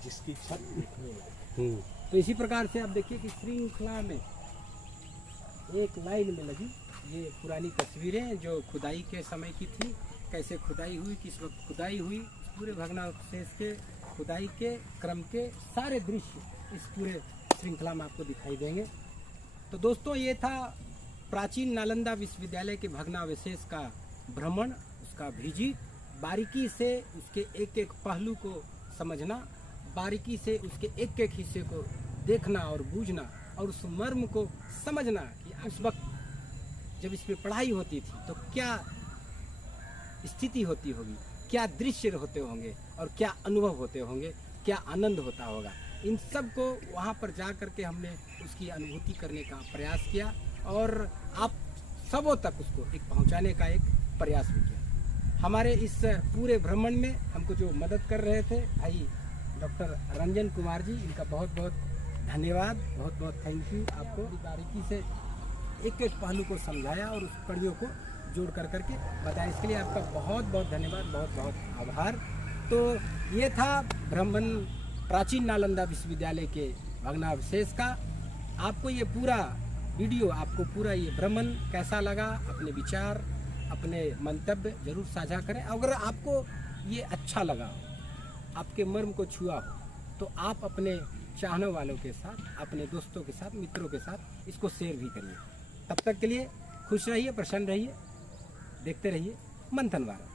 जिसकी छत तो इसी प्रकार से आप देखिए कि श्रृंखला में एक लाइन में लगी ये पुरानी तस्वीरें जो खुदाई के समय की थी, कैसे खुदाई हुई, किस वक्त खुदाई हुई, पूरे भग्नावशेष के खुदाई के क्रम के सारे दृश्य इस पूरे श्रृंखला में आपको दिखाई देंगे। तो दोस्तों ये था प्राचीन नालंदा विश्वविद्यालय के भग्नावशेष का भ्रमण, उसका विजिट, बारीकी से उसके एक एक पहलू को समझना, बारीकी से उसके एक एक हिस्से को देखना और बूझना, और उस मर्म को समझना कि उस वक्त जब इसमें पढ़ाई होती थी तो क्या स्थिति होती होगी, क्या दृश्य होते होंगे और क्या अनुभव होते होंगे, क्या आनंद होता होगा। इन सब को वहाँ पर जा कर के हमने उसकी अनुभूति करने का प्रयास किया और आप सबों तक उसको एक पहुँचाने का एक प्रयास भी किया। हमारे इस पूरे भ्रमण में हमको जो मदद कर रहे थे भाई डॉक्टर रंजन कुमार जी, इनका बहुत बहुत धन्यवाद, बहुत बहुत थैंक यू आपको। बारीकी से एक एक पहलू को समझाया और उस कड़ियों को जोड़ कर करके बताया, इसके लिए आपका बहुत बहुत धन्यवाद, बहुत बहुत आभार। तो ये था भ्रमण प्राचीन नालंदा विश्वविद्यालय के भग्नावशेष का। आपको ये पूरा वीडियो, आपको पूरा ये भ्रमण कैसा लगा, अपने विचार, अपने मंतव्य जरूर साझा करें। अगर आपको ये अच्छा लगा, आपके मर्म को छुआ हो, तो आप अपने चाहने वालों के साथ, अपने दोस्तों के साथ, मित्रों के साथ इसको शेयर भी करिए। तब तक के लिए खुश रहिए, प्रसन्न रहिए, देखते रहिए मंथन वाला।